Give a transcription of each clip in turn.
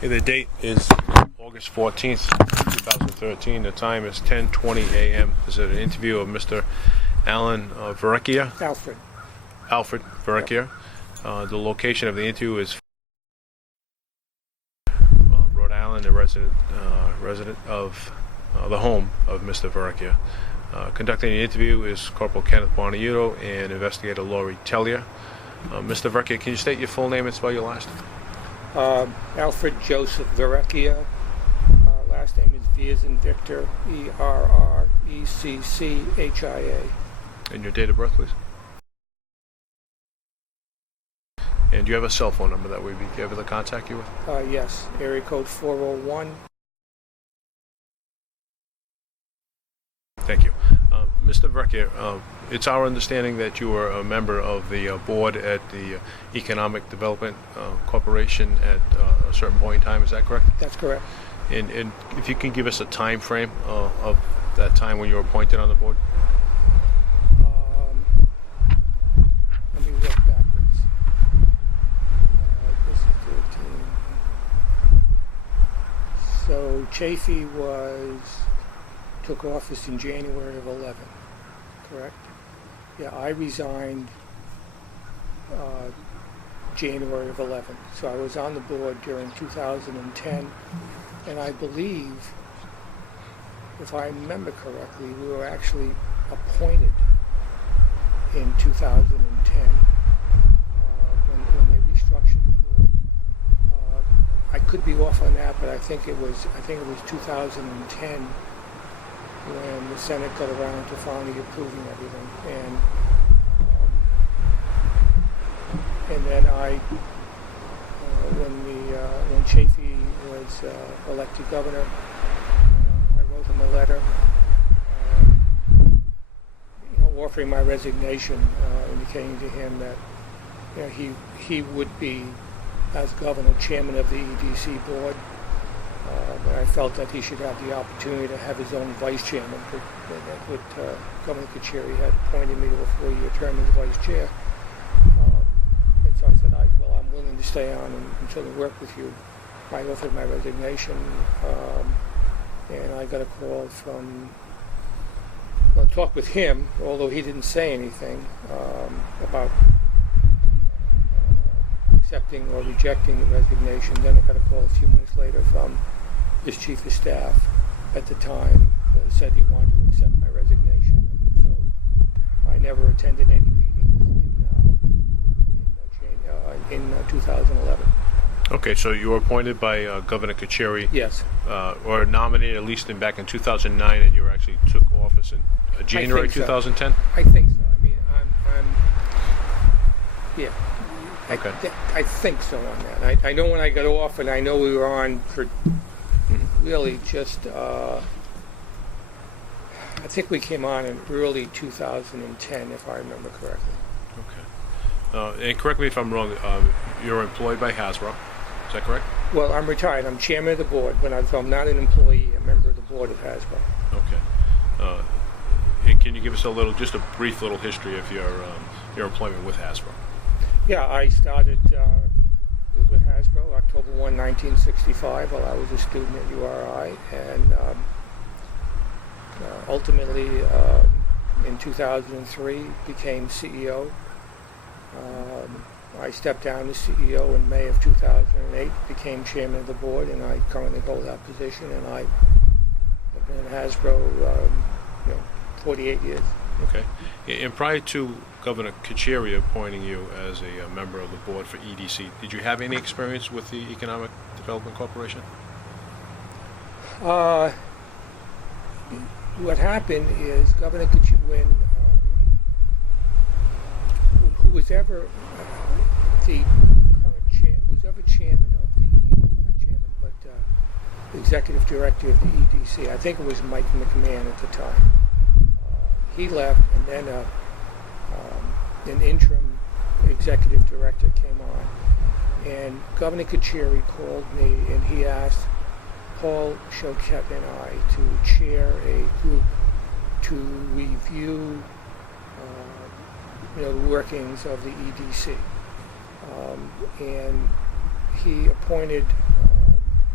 The date is August 14th, 2013. The time is 10:20 a.m. This is an interview of Mr. Alan Verrecchia. Alfred Verrecchia. Yep. The location of the interview is Rhode Island, a resident of the home of Mr. Verrecchia. Conducting the interview is Corporal Kenneth Bonaiuto and Investigator Laurie Tellier. Mr. Verrecchia, can you state your full name and spell your last name? Alfred Joseph Verrecchia. Last name is V as in Victor, Errecchia. And your date of birth, please? And do you have a cell phone number that we'd be able to contact you with? Yes, area code 401. Thank you. Mr. Verrecchia, it's our understanding that you were a member of the board at the Economic Development Corporation at a certain point in time. Is that correct? That's correct. And if you can give us a time frame of that time when you were appointed on the board? Let me work backwards. This is 13. So Chafee took office in January of 11, correct? Yeah, I resigned January of 11. So I was on the board during 2010, and I believe, if I remember correctly, we were actually appointed in 2010 when they restructured the board. I could be off on that, but I think it was 2010 when the Senate got around to finally approving everything, and then when Chafee was elected governor, I wrote him a letter, offering my resignation, indicating to him that he would be, as governor, chairman of the EDC board. But I felt that he should have the opportunity to have his own vice chairman. Governor Carcieri had appointed me to a 4-year term as vice chair. And so I said, I'm willing to stay on and sort of work with you. I offered my resignation, and I got a call talked with him, although he didn't say anything about accepting or rejecting the resignation. Then I got a call a few minutes later from his chief of staff at the time, said he wanted to accept my resignation. And so I never attended any meetings in 2011. Okay, so you were appointed by Governor Carcieri. Yes. Or nominated at least back in 2009, and you actually took office in January 2010? I think so. I mean, yeah. Okay. I think so on that. I know when I got off, and I know we were on for really just, I think we came on in early 2010, if I remember correctly. Okay. And correct me if I'm wrong, you're employed by Hasbro, is that correct? Well, I'm retired. I'm chairman of the board, but I'm not an employee, a member of the board of Hasbro. Okay. And can you give us just a brief little history of your employment with Hasbro? Yeah, I started with Hasbro October 1, 1965, while I was a student at URI, and ultimately in 2003 became CEO. I stepped down as CEO in May of 2008, became chairman of the board, and I currently hold that position, and I've been at Hasbro 48 years. Okay. And prior to Governor Carcieri appointing you as a member of the board for EDC, did you have any experience with the Economic Development Corporation? What happened is Governor Carcieri, whoever the current chairman of the not chairman, but executive director of the EDC, I think it was Mike McMahon at the time. He left, and then an interim executive director came on. And Governor Carcieri called me, and he asked Paul Choquette and I to chair a group to review the workings of the EDC. And he appointed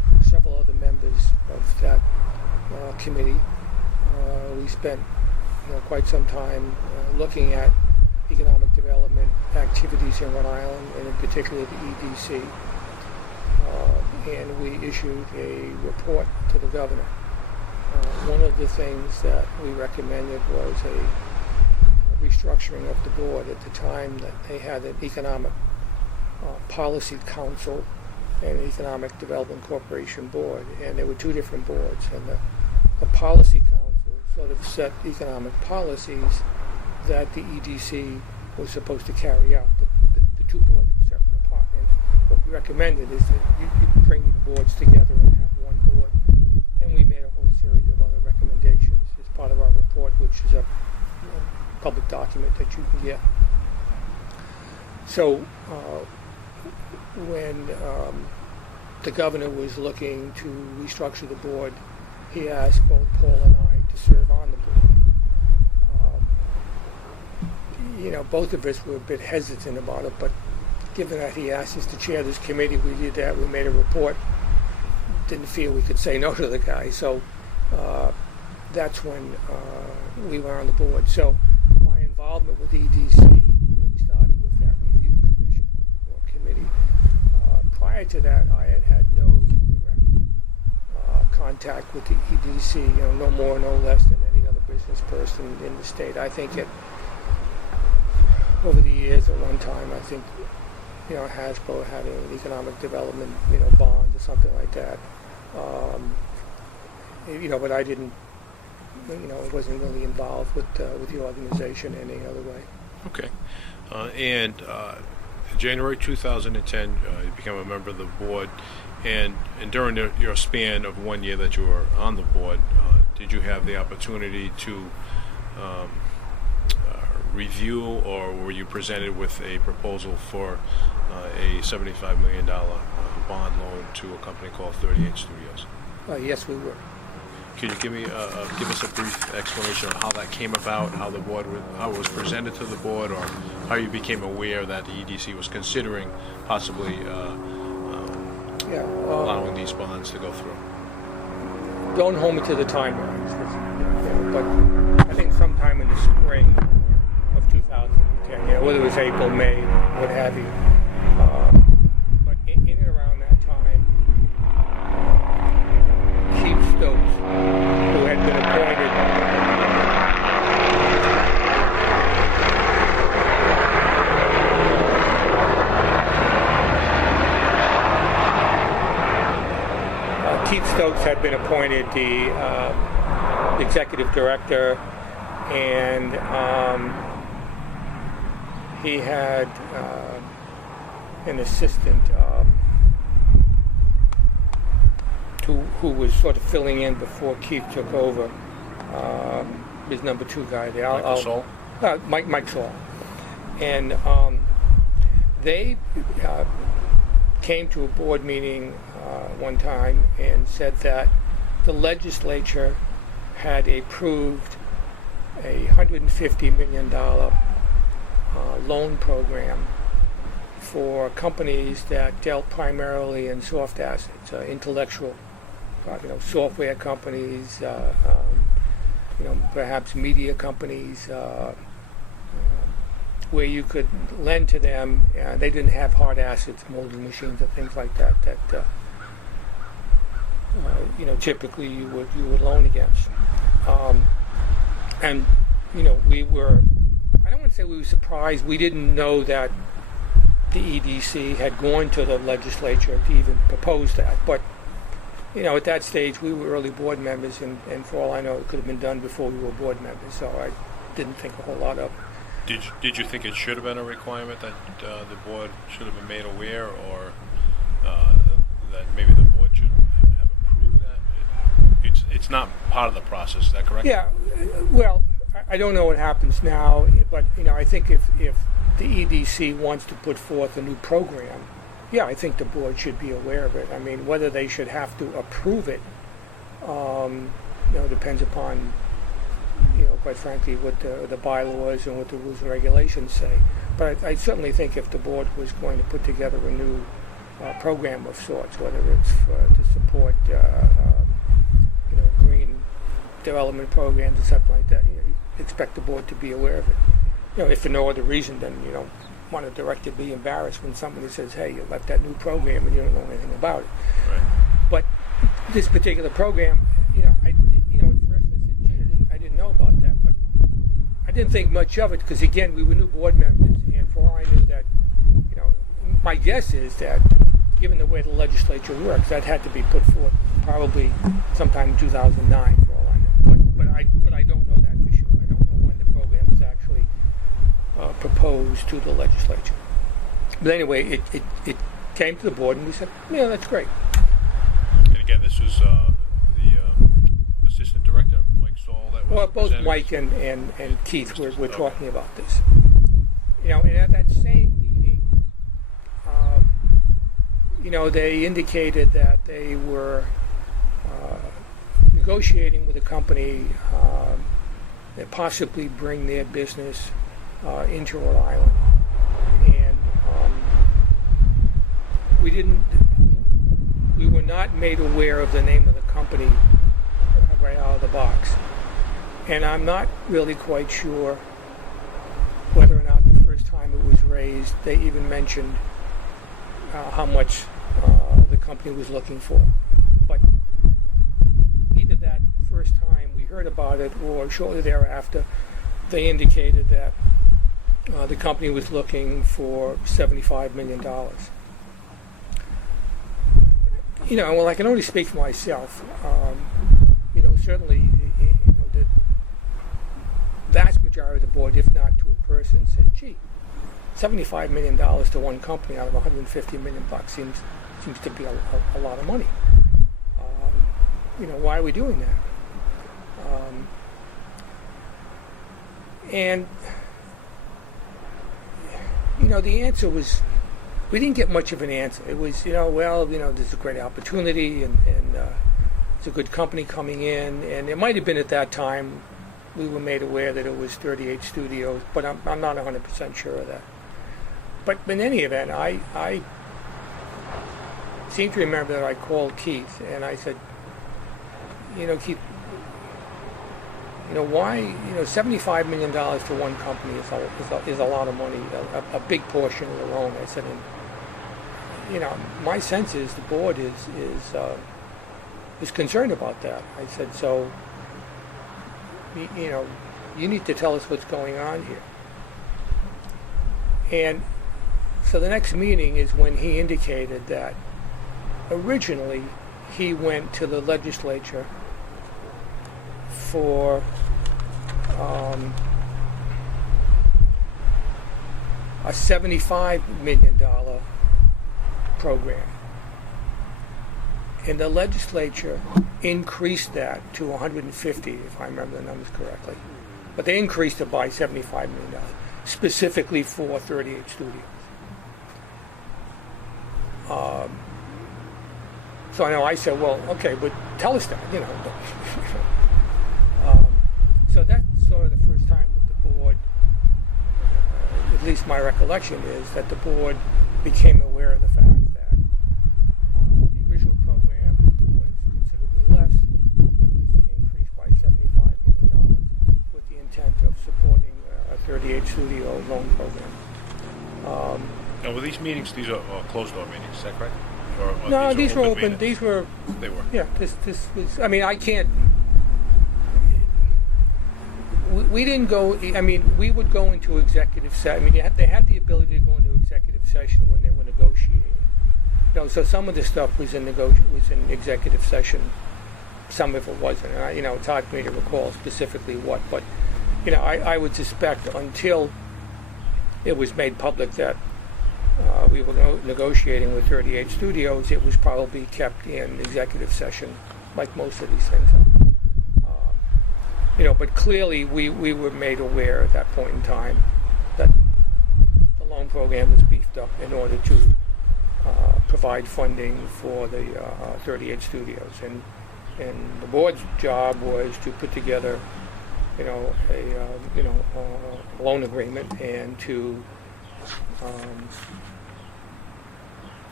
several other members of that committee. We spent quite some time looking at economic development activities in Rhode Island, and in particular the EDC. And we issued a report to the governor. One of the things that we recommended was a restructuring of the board. At the time that they had an economic policy council and an economic development corporation board, and there were two different boards, and the policy council sort of set economic policies that the EDC was supposed to carry out. The two boards were separate apart, and what we recommended is that you bring the boards together and have one board. And we made a whole series of other recommendations as part of our report, which is a public document that you can get. So when the governor was looking to restructure the board, he asked both Paul and I to serve on the board. Both of us were a bit hesitant about it, but given that he asked us to chair this committee, we did that. We made a report. Didn't feel we could say no to the guy, so that's when we were on the board. So my involvement with EDC really started with that review commission or committee. Prior to that, I had no direct contact with the EDC, no more, no less than any other business person in the state. I think over the years, at one time, I think Hasbro had an economic development, bond or something like that. But I didn't, wasn't really involved with the organization in any other way. Okay. In January 2010, you became a member of the board, and during your span of 1 year that you were on the board, did you have the opportunity to review, or were you presented with a proposal for a $75 million bond loan to a company called 38 Studios? Yes, we were. Can you give us a brief explanation of how that came about, how it was presented to the board, or how you became aware that the EDC was considering possibly allowing these bonds to go through? Don't hold me to the timelines, but I think sometime in the spring of 2010, whether it was April, May, what have you. But in and around that time, Chief Stokes, who had been appointed the executive director, and he had an assistant who was sort of filling in before Keith took over. His number two guy there, Mike Saul, and they came to a board meeting one time and said that the legislature had approved a $150 million loan program for companies that dealt primarily in soft assets, intellectual, software companies, perhaps media companies, where you could lend to them. They didn't have hard assets, molding machines, or things like that. Typically you would loan against. And we were, I don't want to say we were surprised. We didn't know that the EDC had gone to the legislature to even propose that. But, at that stage, we were early board members, and for all I know, it could have been done before we were board members, so I didn't think a whole lot of it. Did you think it should have been a requirement that the board should have been made aware, or that maybe the board should have approved that? It's not part of the process, is that correct? Yeah, well, I don't know what happens now, but I think if the EDC wants to put forth a new program, I think the board should be aware of it. I mean, whether they should have to approve it, depends upon, quite frankly, what the bylaws and what the rules and regulations say. But I certainly think if the board was going to put together a new program of sorts, whether it's to support green development programs or something like that. You expect the board to be aware of it. If for no other reason than you don't want a director to be embarrassed when somebody says, "Hey, you left that new program and you don't know anything about it." Right. But this particular program, at first I said, "Gee, I didn't know about that," but I didn't think much of it because again, we were new board members, and for all I knew that, my guess is that, given the way the legislature works, that had to be put forth probably sometime in 2009, for all I know. But I don't know that for sure. I don't know when the program was actually proposed to the legislature. But anyway, it came to the board, and we said, "Yeah, that's great." And again, this was the assistant director, Mike Saul. That was Well, both presenting. Mike and Keith were talking about this. And at that same meeting, they indicated that they were negotiating with a company that possibly bring their business into Rhode Island, and we were not made aware of the name of the company right out of the box, and I'm not really quite sure whether or not the first time it was raised they even mentioned how much the company was looking for. But either that first time we heard about it or shortly thereafter they indicated that the company was looking for $75 million. Well, I can only speak for myself. Certainly, the vast majority of the board, if not to a person, said, "Gee, $75 million to one company out of $150 million seems to be a lot of money. Why are we doing that?" And the answer was, we didn't get much of an answer. It was, there's a great opportunity, and it's a good company coming in, and it might have been at that time we were made aware that it was 38 studios, but I'm not 100% sure of that. But in any event, I seem to remember that I called Keith, and I said, Keith, why, $75 million to one company is a lot of money, a big portion of the loan. I said, and, my sense is the board is concerned about that. I said, so, you need to tell us what's going on here. And so the next meeting is when he indicated that originally he went to the legislature for a $75 million program. And the legislature increased that to 150, if I remember the numbers correctly. But they increased it by $75 million, specifically for 38 studios. So I said, well, okay, but tell us that, So that's sort of the first time that the board, at least my recollection is, that the board became aware of the fact that the original program was considerably less. It was increased by $75 million with the intent of supporting a 38 studio loan program. Now, were these meetings, these are closed-door meetings, is that correct? No, these were open. Meetings? These were. They were. Yeah, this was. I can't. We didn't go. We would go into executive session. They had the ability to go into executive session when they were negotiating. So some of the stuff was in executive session. Some of it wasn't. And it's hard for me to recall specifically what, but I would suspect until it was made public that we were negotiating with 38 studios, it was probably kept in executive session, like most of these things are. But clearly we were made aware at that point in time that the loan program was beefed up in order to provide funding for the 38 studios, and the board's job was to put together, a loan agreement and to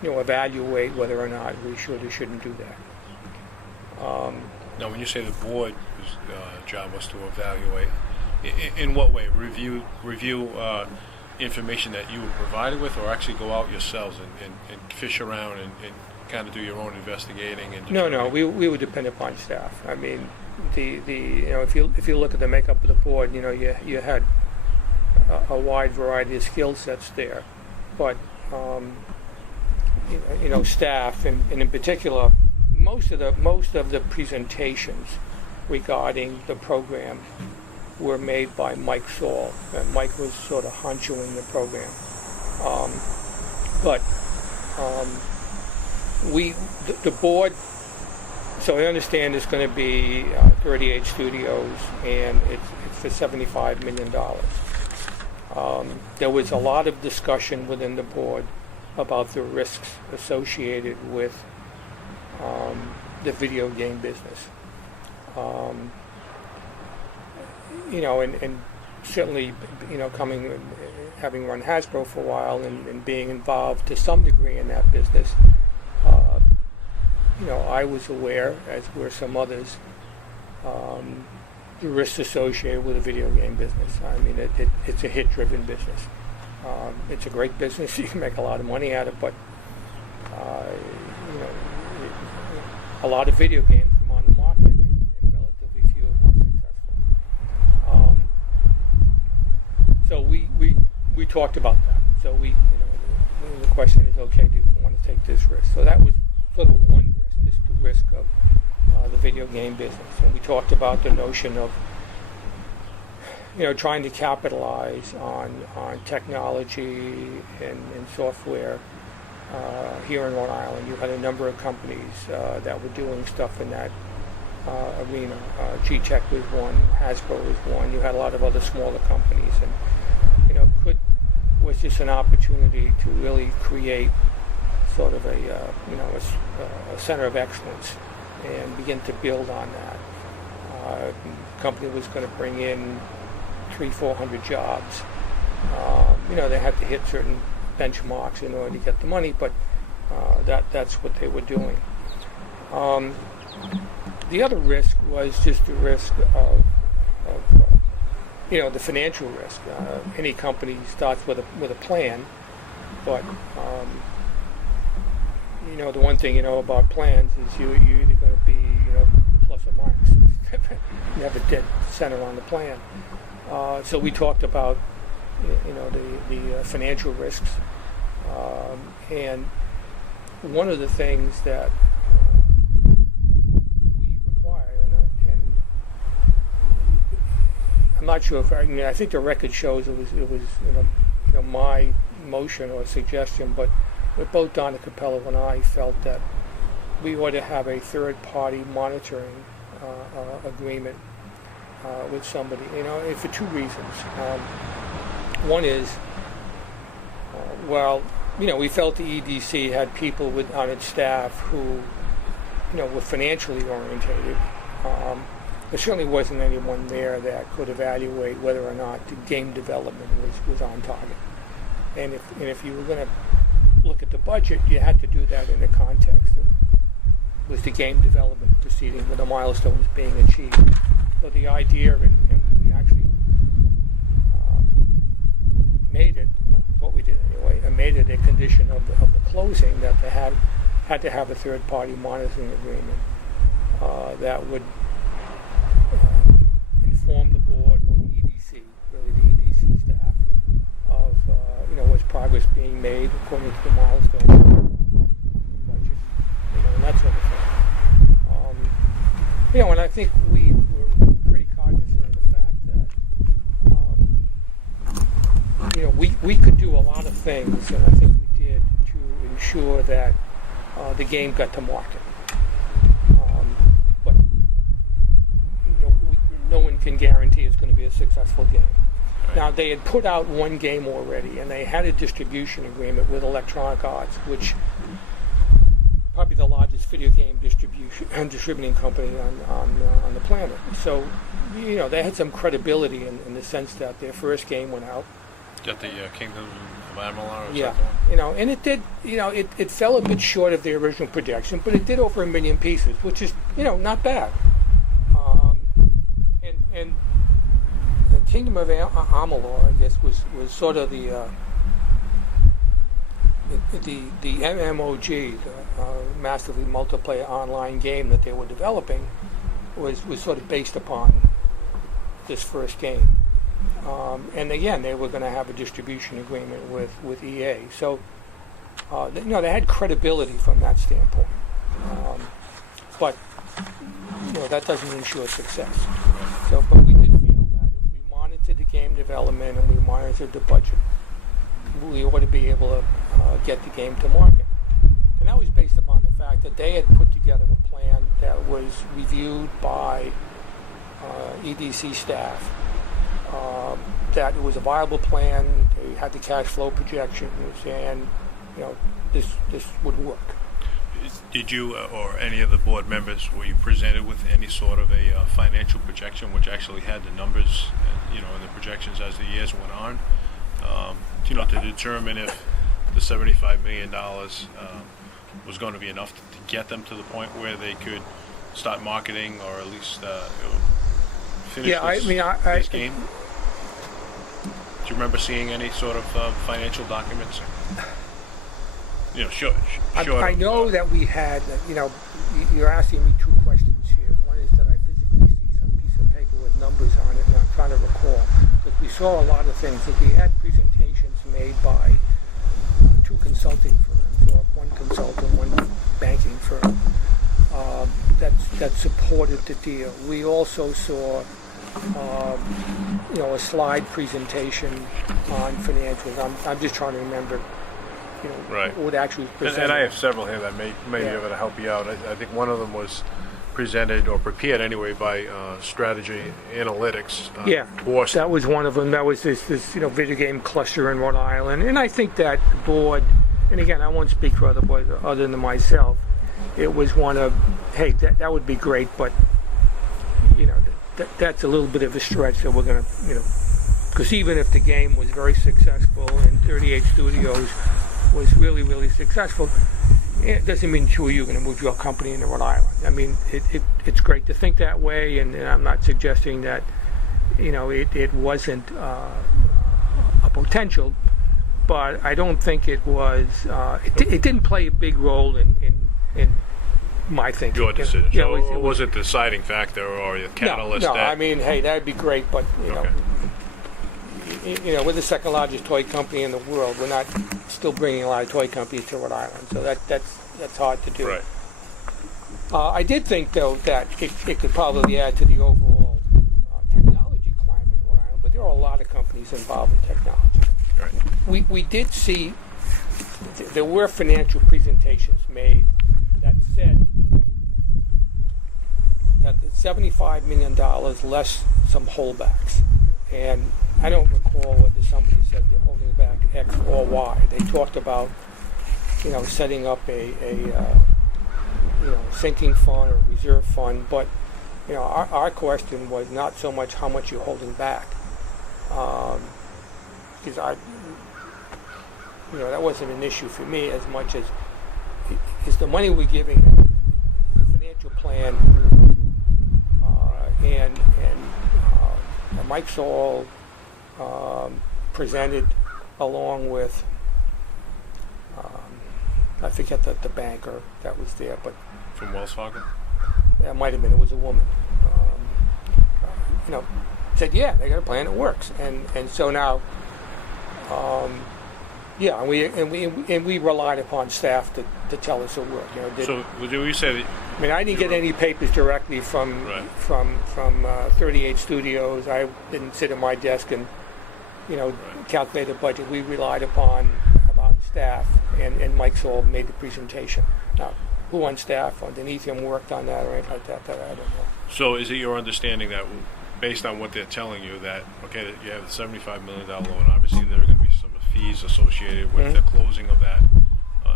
evaluate whether or not we should or shouldn't do that. Now, when you say the board's job was to evaluate, in what way? Review information that you were provided with, or actually go out yourselves and fish around and kind of do your own investigating? And No, we would depend upon staff. I mean, if you look at the makeup of the board, you had a wide variety of skill sets there, but staff, and in particular, most of the presentations regarding the program were made by Mike Saul. And Mike was sort of honchoing the program, but the board. So I understand it's going to be 38 studios, and it's for $75 million. There was a lot of discussion within the board about the risks associated with the video game business. And certainly, having run Hasbro for a while and being involved to some degree in that business, I was aware, as were some others, the risks associated with the video game business. I mean, it's a hit-driven business. It's a great business. You can make a lot of money at it, but a lot of video games come on the market, and relatively few are more successful. So we talked about that. So the question is, okay, do you want to take this risk? So that was sort of one risk, just the risk of the video game business. And we talked about the notion of trying to capitalize on technology and software here in Rhode Island. You had a number of companies that were doing stuff in that arena. G-Tech was one, Hasbro was one. You had a lot of other smaller companies, and was this an opportunity to really create sort of a center of excellence and begin to build on that. The company was going to bring in 300-400 jobs. They had to hit certain benchmarks in order to get the money, but that's what they were doing. The other risk was just the risk of the financial risk. Any company starts with a plan, but the one thing about plans is you're either going to be plus or minus. You have a dead center on the plan. So we talked about the financial risks, and one of the things that we require, and I'm not sure if I think the record shows it was my motion or suggestion, but both Donna Capello and I felt that we ought to have a third-party monitoring agreement with somebody, for two reasons. One is, we felt the EDC had people on its staff who, were financially orientated. There certainly wasn't anyone there that could evaluate whether or not the game development was on target. And if you were going to look at the budget, you had to do that in the context of, was the game development proceeding with the milestones being achieved. So the idea, and we actually made it, what we did anyway, made it a condition of the closing that they had to have a third-party monitoring agreement that would inform the board or the EDC, really the EDC staff, of was progress being made according to the milestones, budget, and that sort of thing. And I think we were pretty cognizant of the fact that we could do a lot of things, and I think we did, to ensure that the game got to market. But no one can guarantee it's going to be a successful game. Now, they had put out one game already, and they had a distribution agreement with Electronic Arts, which probably the largest video game distributing company on the planet. So, they had some credibility in the sense that their first game went out, At the Kingdom of Amalur or Yeah, something? and it did, it fell a bit short of the original projection, but it did over 1 million pieces, which is, not bad. And the Kingdom of Amalur, I guess, was sort of the MMOG, the massively multiplayer online game that they were developing, was sort of based upon this first game. And again, they were going to have a distribution agreement with EA. So, they had credibility from that standpoint. But, that doesn't ensure success. So, but we did feel that if we monitored the game development and we monitored the budget, we ought to be able to get the game to market. And that was based upon the fact that they had put together a plan that was reviewed by EDC staff, that it was a viable plan, they had the cash flow projections, and this would work. Did you or any of the board members, were you presented with any sort of a financial projection which actually had the numbers, and the projections as the years went on, to determine if the $75 million was going to be enough to get them to the point where they could start marketing or at least finish this game? Do you remember seeing any sort of financial documents? Sure. I know that we had, you're asking me two questions here. One is that I physically see some piece of paper with numbers on it, and I'm trying to recall. Because we saw a lot of things. That we had presentations made by two consulting firms, or one consultant, one banking firm, that supported the deal. We also saw a slide presentation on financials. I'm just trying to remember, right, what actually was presented. And I have several here that may be able to help you out. I think one of them was presented or prepared anyway by Strategy Analytics. Boston. That was one of them. That was this video game cluster in Rhode Island. And I think that the board, and again, I won't speak for other boards other than myself, it was one of, hey, that would be great, but that's a little bit of a stretch that we're going to, because even if the game was very successful and 38 Studios was really, really successful, it doesn't mean you're going to move your company into Rhode Island. I mean, it's great to think that way, and I'm not suggesting that, it wasn't a potential, but I don't think it was, it didn't play a big role in my thinking. Your decision. So it was a deciding factor or a catalyst? No, I mean, hey, that'd be great, but, we're the second largest toy company in the world. We're not still bringing a lot of toy companies to Rhode Island, so that's hard to do. Right. I did think, though, that it could probably add to the overall technology climate in Rhode Island, but there are a lot of companies involved in technology. Right. We did see there were financial presentations made that said that the $75 million less some holdbacks. And I don't recall whether somebody said they're holding back X or Y. They talked about, setting up a sinking fund or reserve fund. But, our question was not so much how much you're holding back, because that wasn't an issue for me as much as is the money we're giving them, the financial plan, and Mike Saul presented along with I forget the banker that was there, but from Wells Fargo. That might have been. It was a woman. Said they got a plan that works, and so now. And we relied upon staff to tell us it worked. So you said. I mean, I didn't get any papers directly from 38 Studios. I didn't sit at my desk and calculate the budget. We relied upon staff, and Mike Saul made the presentation. Now, who on staff underneath him worked on that or anything like that? That I don't know. So is it your understanding that, based on what they're telling you, that you have the $75 million loan, obviously there are going to be some fees associated with the closing of that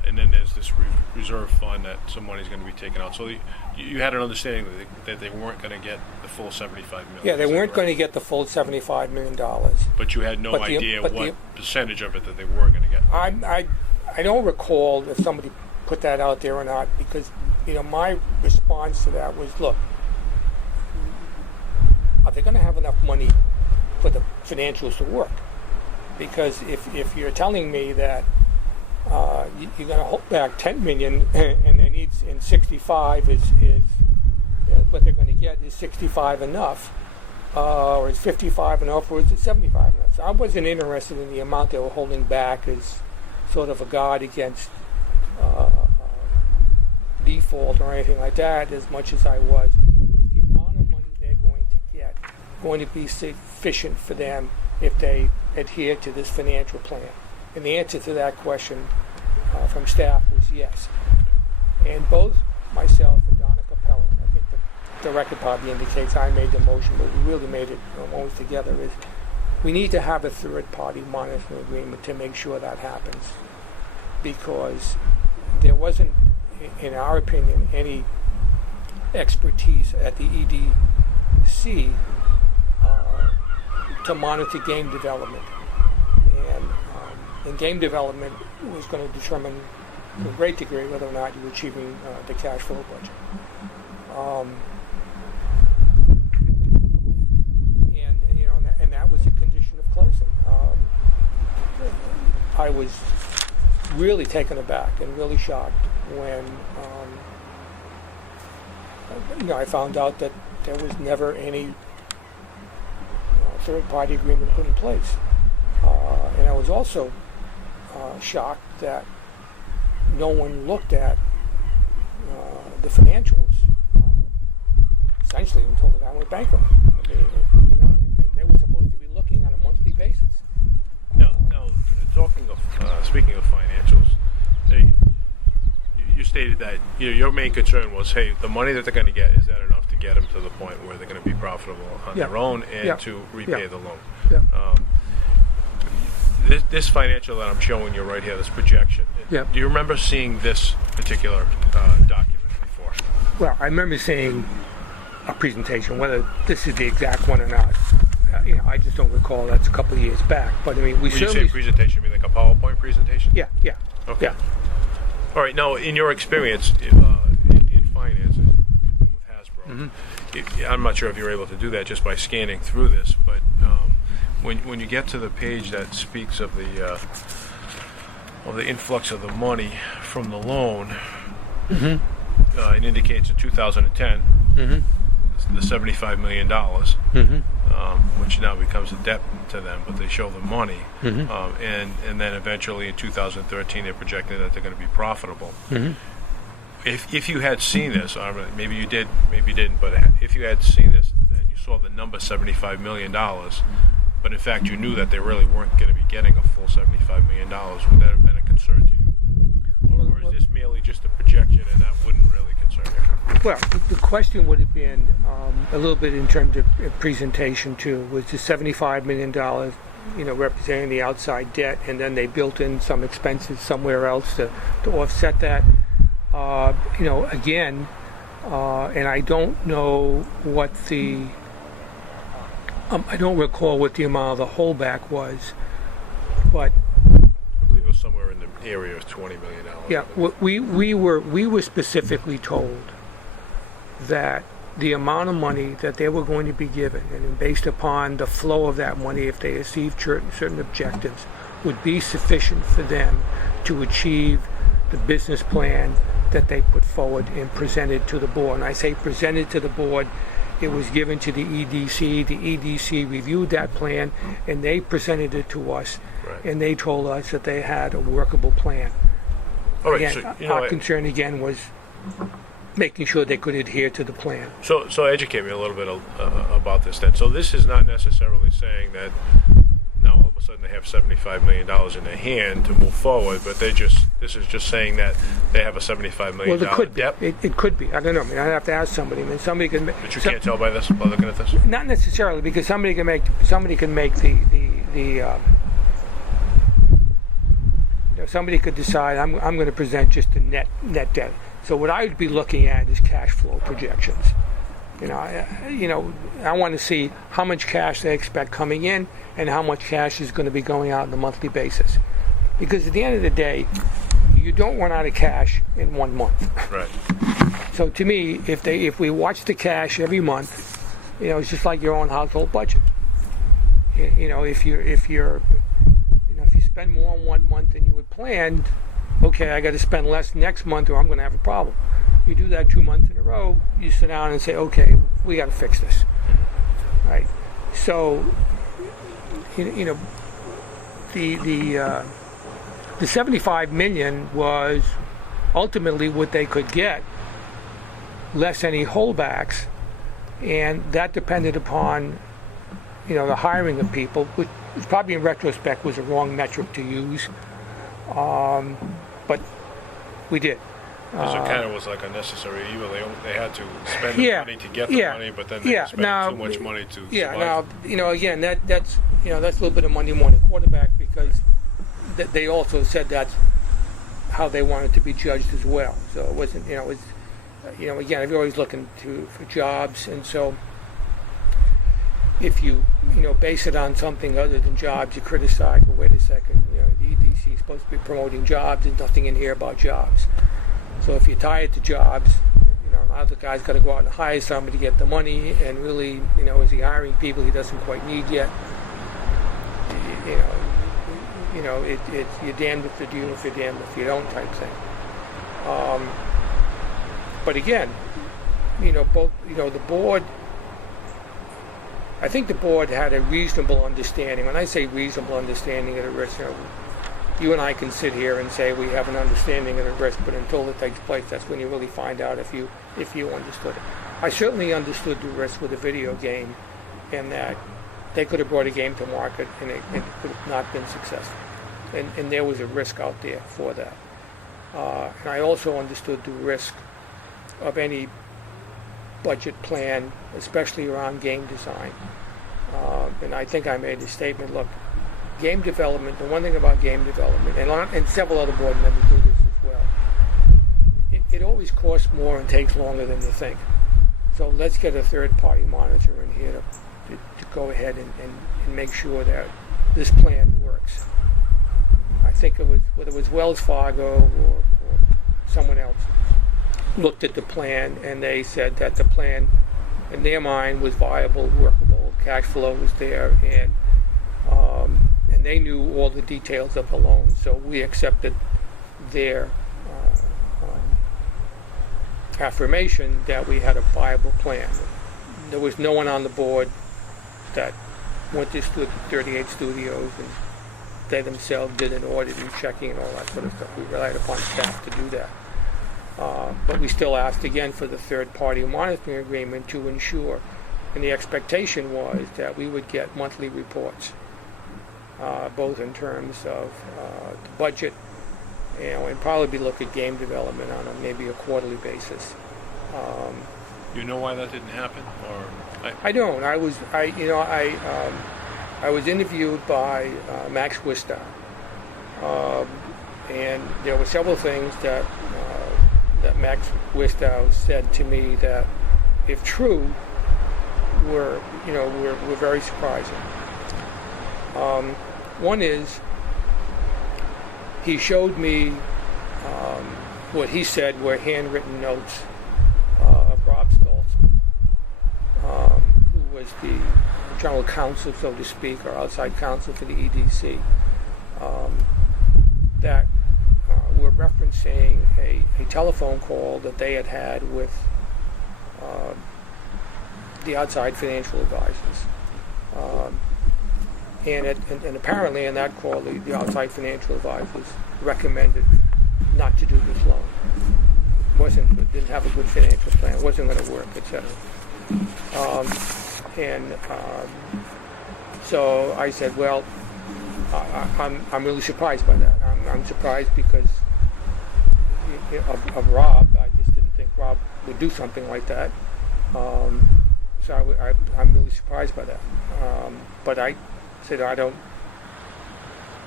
and then there's this reserve fund that some money's going to be taken out. So you had an understanding that they weren't going to get the full $75 million. Yeah, they weren't going to get the full $75 million. But you had no idea what percentage of it that they were going to get. I don't recall if somebody put that out there or not, because my response to that was, look, are they going to have enough money for the financials to work? Because if you're telling me that you're going to hold back $10 million and they need, and 65 is what they're going to get, is 65 enough, or is 55 enough, or is it 75 enough? So I wasn't interested in the amount they were holding back as sort of a guard against default or anything like that, as much as I was, is the amount of money they're going to get going to be sufficient for them if they adhere to this financial plan? And the answer to that question from staff was yes. And both myself and Donna Capella, and I think the record probably indicates I made the motion, but we really made it almost together, is we need to have a third-party monitoring agreement to make sure that happens, because there wasn't, in our opinion, any expertise at the EDC to monitor game development. And game development was going to determine to a great degree whether or not you were achieving the cash flow budget. And that was a condition of closing. I was really taken aback and really shocked when I found out that there was never any third-party agreement put in place. And I was also shocked that no one looked at the financials essentially until the guy went bankrupt. I mean, and they were supposed to be looking on a monthly basis. Now, speaking of financials, you stated that your main concern was, hey, the money that they're going to get, is that enough to get them to the point where they're going to be profitable on their own and to repay the loan? Yeah. This financial that I'm showing you right here, this projection, do you remember seeing this particular document before? Well, I remember seeing a presentation, whether this is the exact one or not. I just don't recall. That's a couple of years back. But I mean, when you say presentation, you mean like a PowerPoint presentation? Yeah. Okay. Yeah. All right. Now, in your experience in finance with Hasbro, I'm not sure if you're able to do that just by scanning through this, but when you get to the page that speaks of the influx of the money from the loan, it indicates in 2010 the $75 million, which now becomes a debt to them, but they show the money, and then eventually in 2013 they're projecting that they're going to be profitable. If you had seen this, maybe you did, maybe you didn't, but if you had seen this and you saw the number $75 million, but in fact you knew that they really weren't going to be getting a full $75 million, would that have been a concern to you? Or is this merely just a projection and that wouldn't really concern you? Well, the question would have been a little bit in terms of presentation too. Was the $75 million, representing the outside debt, and then they built in some expenses somewhere else to offset that? Again, and I don't know what I don't recall what the amount of the holdback was, but I believe it was somewhere in the area of $20 million. Yeah, we were specifically told that the amount of money that they were going to be given, and based upon the flow of that money, if they achieved certain objectives, would be sufficient for them to achieve the business plan that they put forward and presented to the board. And I say presented to the board, it was given to the EDC. The EDC reviewed that plan, and they presented it to us, and they told us that they had a workable plan. All right, again, our concern again was making sure they could adhere to the plan. So educate me a little bit about this then. So this is not necessarily saying that now all of a sudden they have $75 million in their hand to move forward, but this is just saying that they have a $75 million debt? It could be. I don't know. I mean, I'd have to ask somebody. I mean, somebody can. But you can't tell by this, by looking at this? Not necessarily, because somebody can make the somebody could decide I'm going to present just the net debt. So what I would be looking at is cash flow projections. I want to see how much cash they expect coming in and how much cash is going to be going out on a monthly basis. Because at the end of the day, you don't run out of cash in 1 month. Right. So to me, if we watch the cash every month, it's just like your own household budget. If you spend more in 1 month than you had planned, okay, I got to spend less next month or I'm going to have a problem. You do that 2 months in a row, you sit down and say, okay, we got to fix this, right? So, the $75 million was ultimately what they could get, less any holdbacks, and that depended upon, the hiring of people, which probably in retrospect was a wrong metric to use, but we did. So it kind of was like a necessary evil. They had to spend the money to get the money, but then they spent too much money to survive. Now, again, that's a little bit of Monday morning quarterback, because they also said that's how they wanted to be judged as well. So it wasn't, again, if you're always looking for jobs, and so if you base it on something other than jobs, you criticize. Well, wait a second, the EDC is supposed to be promoting jobs. There's nothing in here about jobs. So if you're tied to jobs, now the guy's got to go out and hire somebody to get the money, and really, is he hiring people he doesn't quite need yet? It's you're damned if you do, if you're damned if you don't type thing. But again, the board. I think the board had a reasonable understanding. When I say reasonable understanding of the risk, you and I can sit here and say we have an understanding of the risk, but until it takes place, that's when you really find out if you understood it. I certainly understood the risk with a video game, and that they could have brought a game to market and it could have not been successful. And there was a risk out there for that. And I also understood the risk of any budget plan, especially around game design. And I think I made a statement, look, game development, the one thing about game development, and several other board members do this as well, it always costs more and takes longer than you think. So let's get a third-party monitor in here to go ahead and make sure that this plan works. I think it was, whether it was Wells Fargo or someone else, looked at the plan and they said that the plan in their mind was viable, workable, cash flow was there, and they knew all the details of the loan, so we accepted their affirmation that we had a viable plan. There was no one on the board that went to 38 studios and they themselves did an audit and checking and all that sort of stuff. We relied upon staff to do that. But we still asked again for the third-party monitoring agreement to ensure, and the expectation was that we would get monthly reports, both in terms of the budget, and probably look at game development on maybe a quarterly basis. You know why that didn't happen, or? I don't. I was interviewed by Max Wistow, and there were several things that Max Wistow said to me that, if true, were very surprising. One is, he showed me what he said were handwritten notes of Rob Stoltzman, who was the general counsel, so to speak, or outside counsel for the EDC, that were referencing a telephone call that they had with the outside financial advisors. And apparently in that call, the outside financial advisors recommended not to do this loan. Didn't have a good financial plan, wasn't going to work, etc. So I said, well, I'm really surprised by that. I'm surprised because of Rob. I just didn't think Rob would do something like that. So I'm really surprised by that. But I said,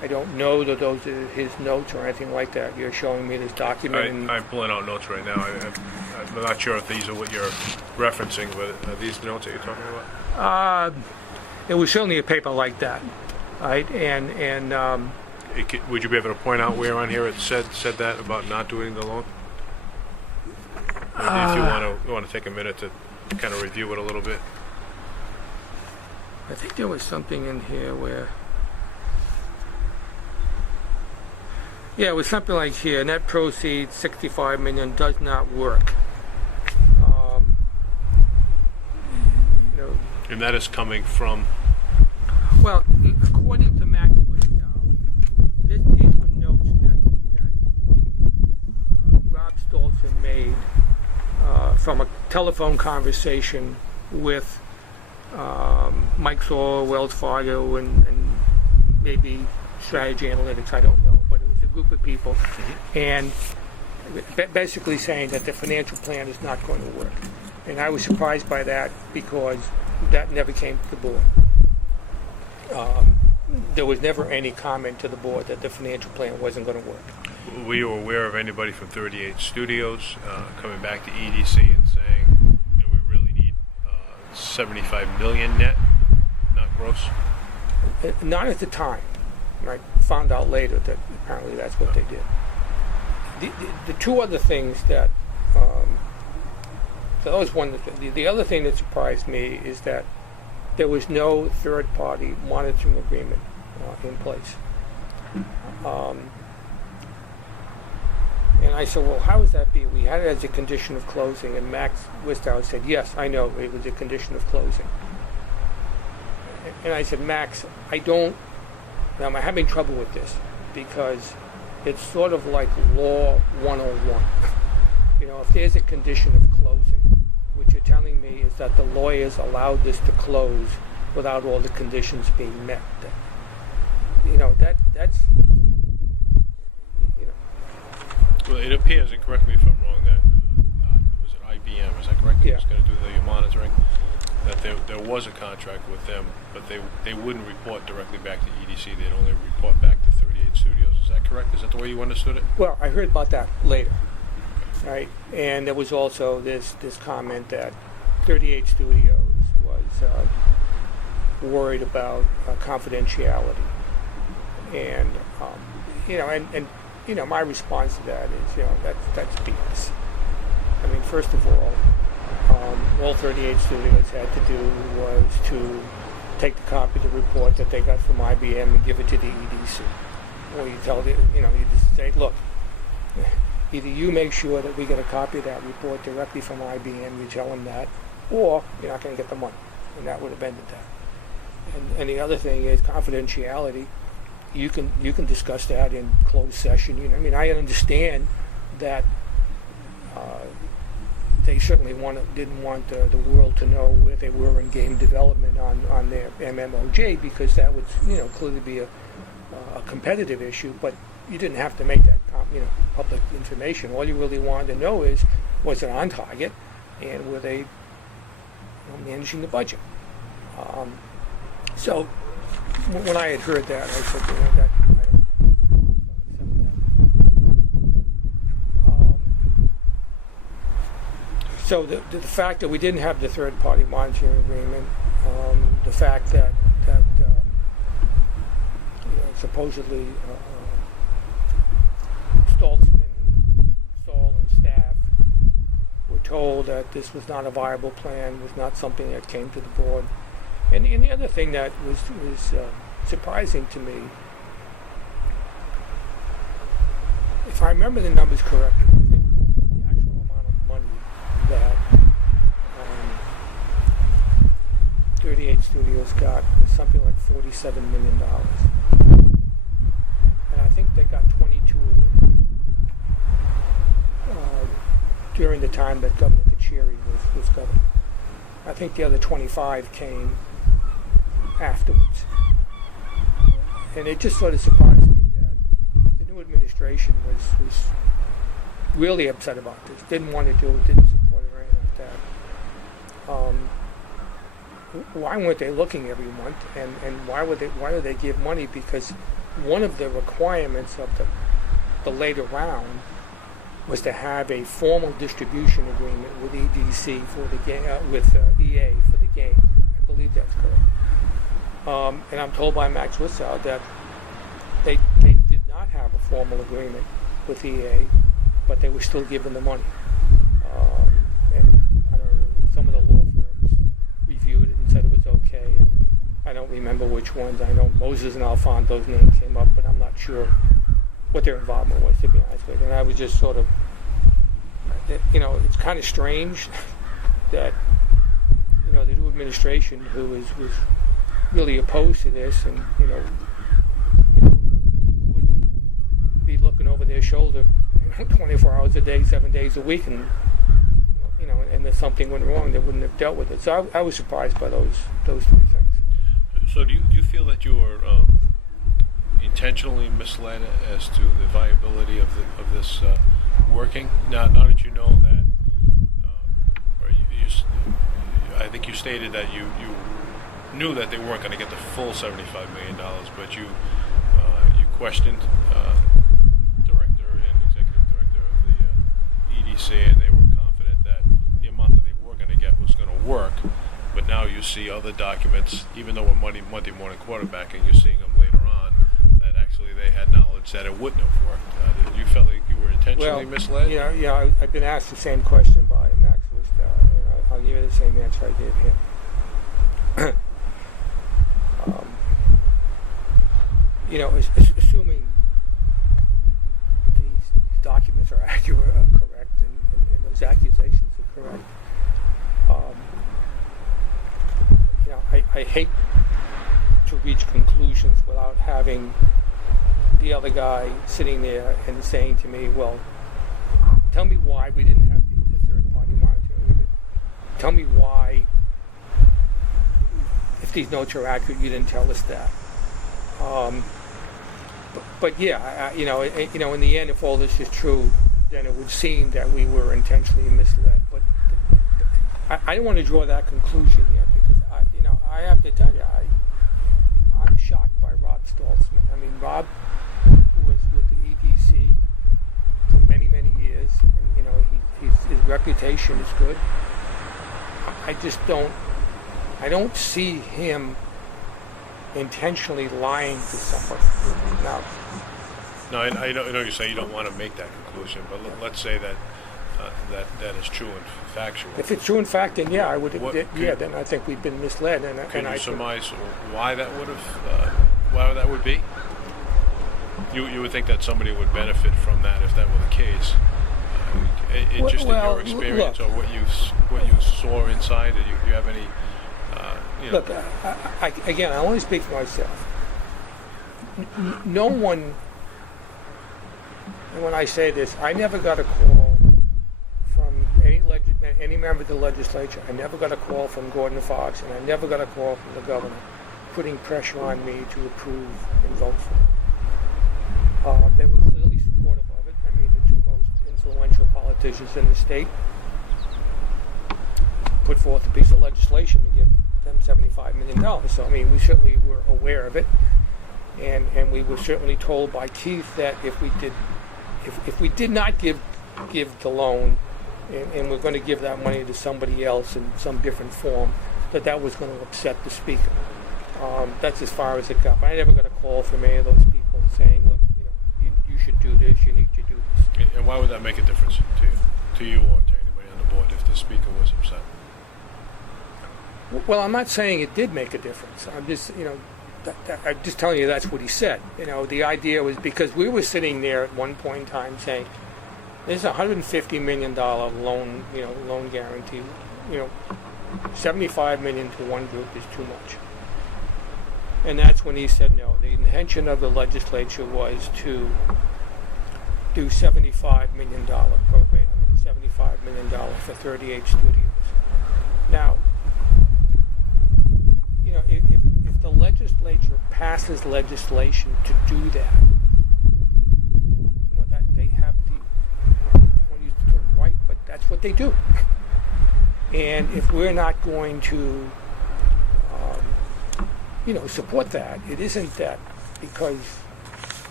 I don't know that those are his notes or anything like that. You're showing me this document. And I'm pulling out notes right now. I'm not sure if these are what you're referencing, but are these the notes that you're talking about? It was certainly a paper like that, right? And Would you be able to point out where on here it said that about not doing the loan? Maybe if you want to take a minute to kind of review it a little bit. I think there was something in here where, yeah, it was something like here, net proceeds 65 million does not work. And that is coming from? Well, according to Max Wistow, these were notes that Rob Stolzen made from a telephone conversation with Mike Saul, Wells Fargo, and maybe Strategy Analytics, I don't know, but it was a group of people, and basically saying that the financial plan is not going to work. And I was surprised by that because that never came to the board. There was never any comment to the board that the financial plan wasn't going to work. Were you aware of anybody from 38 Studios coming back to EDC and saying, we really need 75 million net, not gross? Not at the time. I found out later that apparently that's what they did. The two other things that so that was one. The other thing that surprised me is that there was no third-party monitoring agreement in place. And I said, well, how would that be? We had it as a condition of closing, and Max Wistow said, yes, I know, it was a condition of closing. And I said, Max, now I'm having trouble with this because it's sort of like law 101. If there's a condition of closing, what you're telling me is that the lawyers allowed this to close without all the conditions being met. That's. Well, it appears, and correct me if I'm wrong, that was it IBM? Is that correct? That was going to do the monitoring. That there was a contract with them, but they wouldn't report directly back to EDC. They'd only report back to 38 Studios. Is that correct? Is that the way you understood it? Well, I heard about that later. Right, and there was also this comment that 38 Studios was worried about confidentiality, and my response to that is that's BS. I mean, first of all 38 Studios had to do was to take the copy of the report that they got from IBM and give it to the EDC, or you tell you just say, look. Either you make sure that we get a copy of that report directly from IBM, you tell them that, or you're not going to get the money. And that would have ended that. And the other thing is confidentiality. You can discuss that in closed session. I understand that they certainly didn't want the world to know where they were in game development on their MMOJ, because that would clearly be a competitive issue. But you didn't have to make that public information. All you really wanted to know is, was it on target, and were they managing the budget? So when I had heard that, I said, that I don't accept that. So the fact that we didn't have the third-party monitoring agreement, the fact that supposedly Stoltzman, Saul, and staff were told that this was not a viable plan, was not something that came to the board. And the other thing that was surprising to me, if I remember the numbers correctly, I think the actual amount of money that 38 Studios got was something like $47 million. And I think they got 22 of it during the time that Governor Kachiri was governor. I think the other 25 came afterwards. And it just sort of surprised me that the new administration was really upset about this, didn't want to do it, didn't support it or anything like that. Why weren't they looking every month, and why did they give money? Because one of the requirements of the later round was to have a formal distribution agreement with EDC for the game, with EA for the game. I believe that's correct. And I'm told by Max Witzow that they did not have a formal agreement with EA, but they were still given the money. And I don't know, some of the law firms reviewed it and said it was okay. And I don't remember which ones. I know Moses and Alfonso's name came up, but I'm not sure what their involvement was, to be honest with you. And I was just sort of, it's kind of strange that, the new administration, who was really opposed to this, and wouldn't be looking over their shoulder 24 hours a day, 7 days a week, and and if something went wrong, they wouldn't have dealt with it. So I was surprised by those three things. So do you feel that you were intentionally misled as to the viability of this working? Now that you know that, I think you stated that you knew that they weren't going to get the full $75 million, but you questioned director and executive director of the EDC, and they were confident that the amount that they were going to get was going to work. But now you see other documents, even though we're Monday morning quarterbacking, you're seeing them later on, that actually they had knowledge that it wouldn't have worked. Did you feel like you were intentionally misled? Yeah, I've been asked the same question by Max Witzow, and I'll give you the same answer I gave him. Assuming these documents are accurate, correct, and those accusations are correct, I hate to reach conclusions without having the other guy sitting there and saying to me, well, tell me why we didn't have the third-party monitoring of it. Tell me why, if these notes are accurate, you didn't tell us that. But yeah, in the end, if all this is true, then it would seem that we were intentionally misled. But I don't want to draw that conclusion yet, because I have to tell you, I'm shocked by Rob Stoltzman. I mean, Rob was with the EDC for many, many years, and his reputation is good. I don't see him intentionally lying to somebody. No, I know you say you don't want to make that conclusion, but let's say that that is true and factual. If it's true and fact, then yeah, I would. Then I think we've been misled. Can you surmise why that would be? You would think that somebody would benefit from that if that were the case. In your experience, or what you saw inside, do you have any? Look, I only speak for myself. No one, and when I say this, I never got a call from any member of the legislature. I never got a call from Gordon Fox, and I never got a call from the governor putting pressure on me to approve and vote for it. They were clearly supportive of it. I mean, the two most influential politicians in the state put forth a piece of legislation to give them $75 million. So, I mean, we certainly were aware of it. And we were certainly told by Keith that if we did not give the loan, and we're going to give that money to somebody else in some different form, that was going to upset the speaker. That's as far as it got. But I never got a call from any of those people saying, look, you should do this, you need to do this. And why would that make a difference to you or to anybody on the board if the speaker was upset? Well, I'm not saying it did make a difference. I'm just, I'm just telling you that's what he said. The idea was because we were sitting there at one point in time saying, there's a $150 million loan, loan guarantee. $75 million to one group is too much. And that's when he said no. The intention of the legislature was to do $75 million program and $75 million for 38 studios. Now, if the legislature passes legislation to do that, that they have I want to use the term right, but that's what they do. And if we're not going to, support that, it isn't that because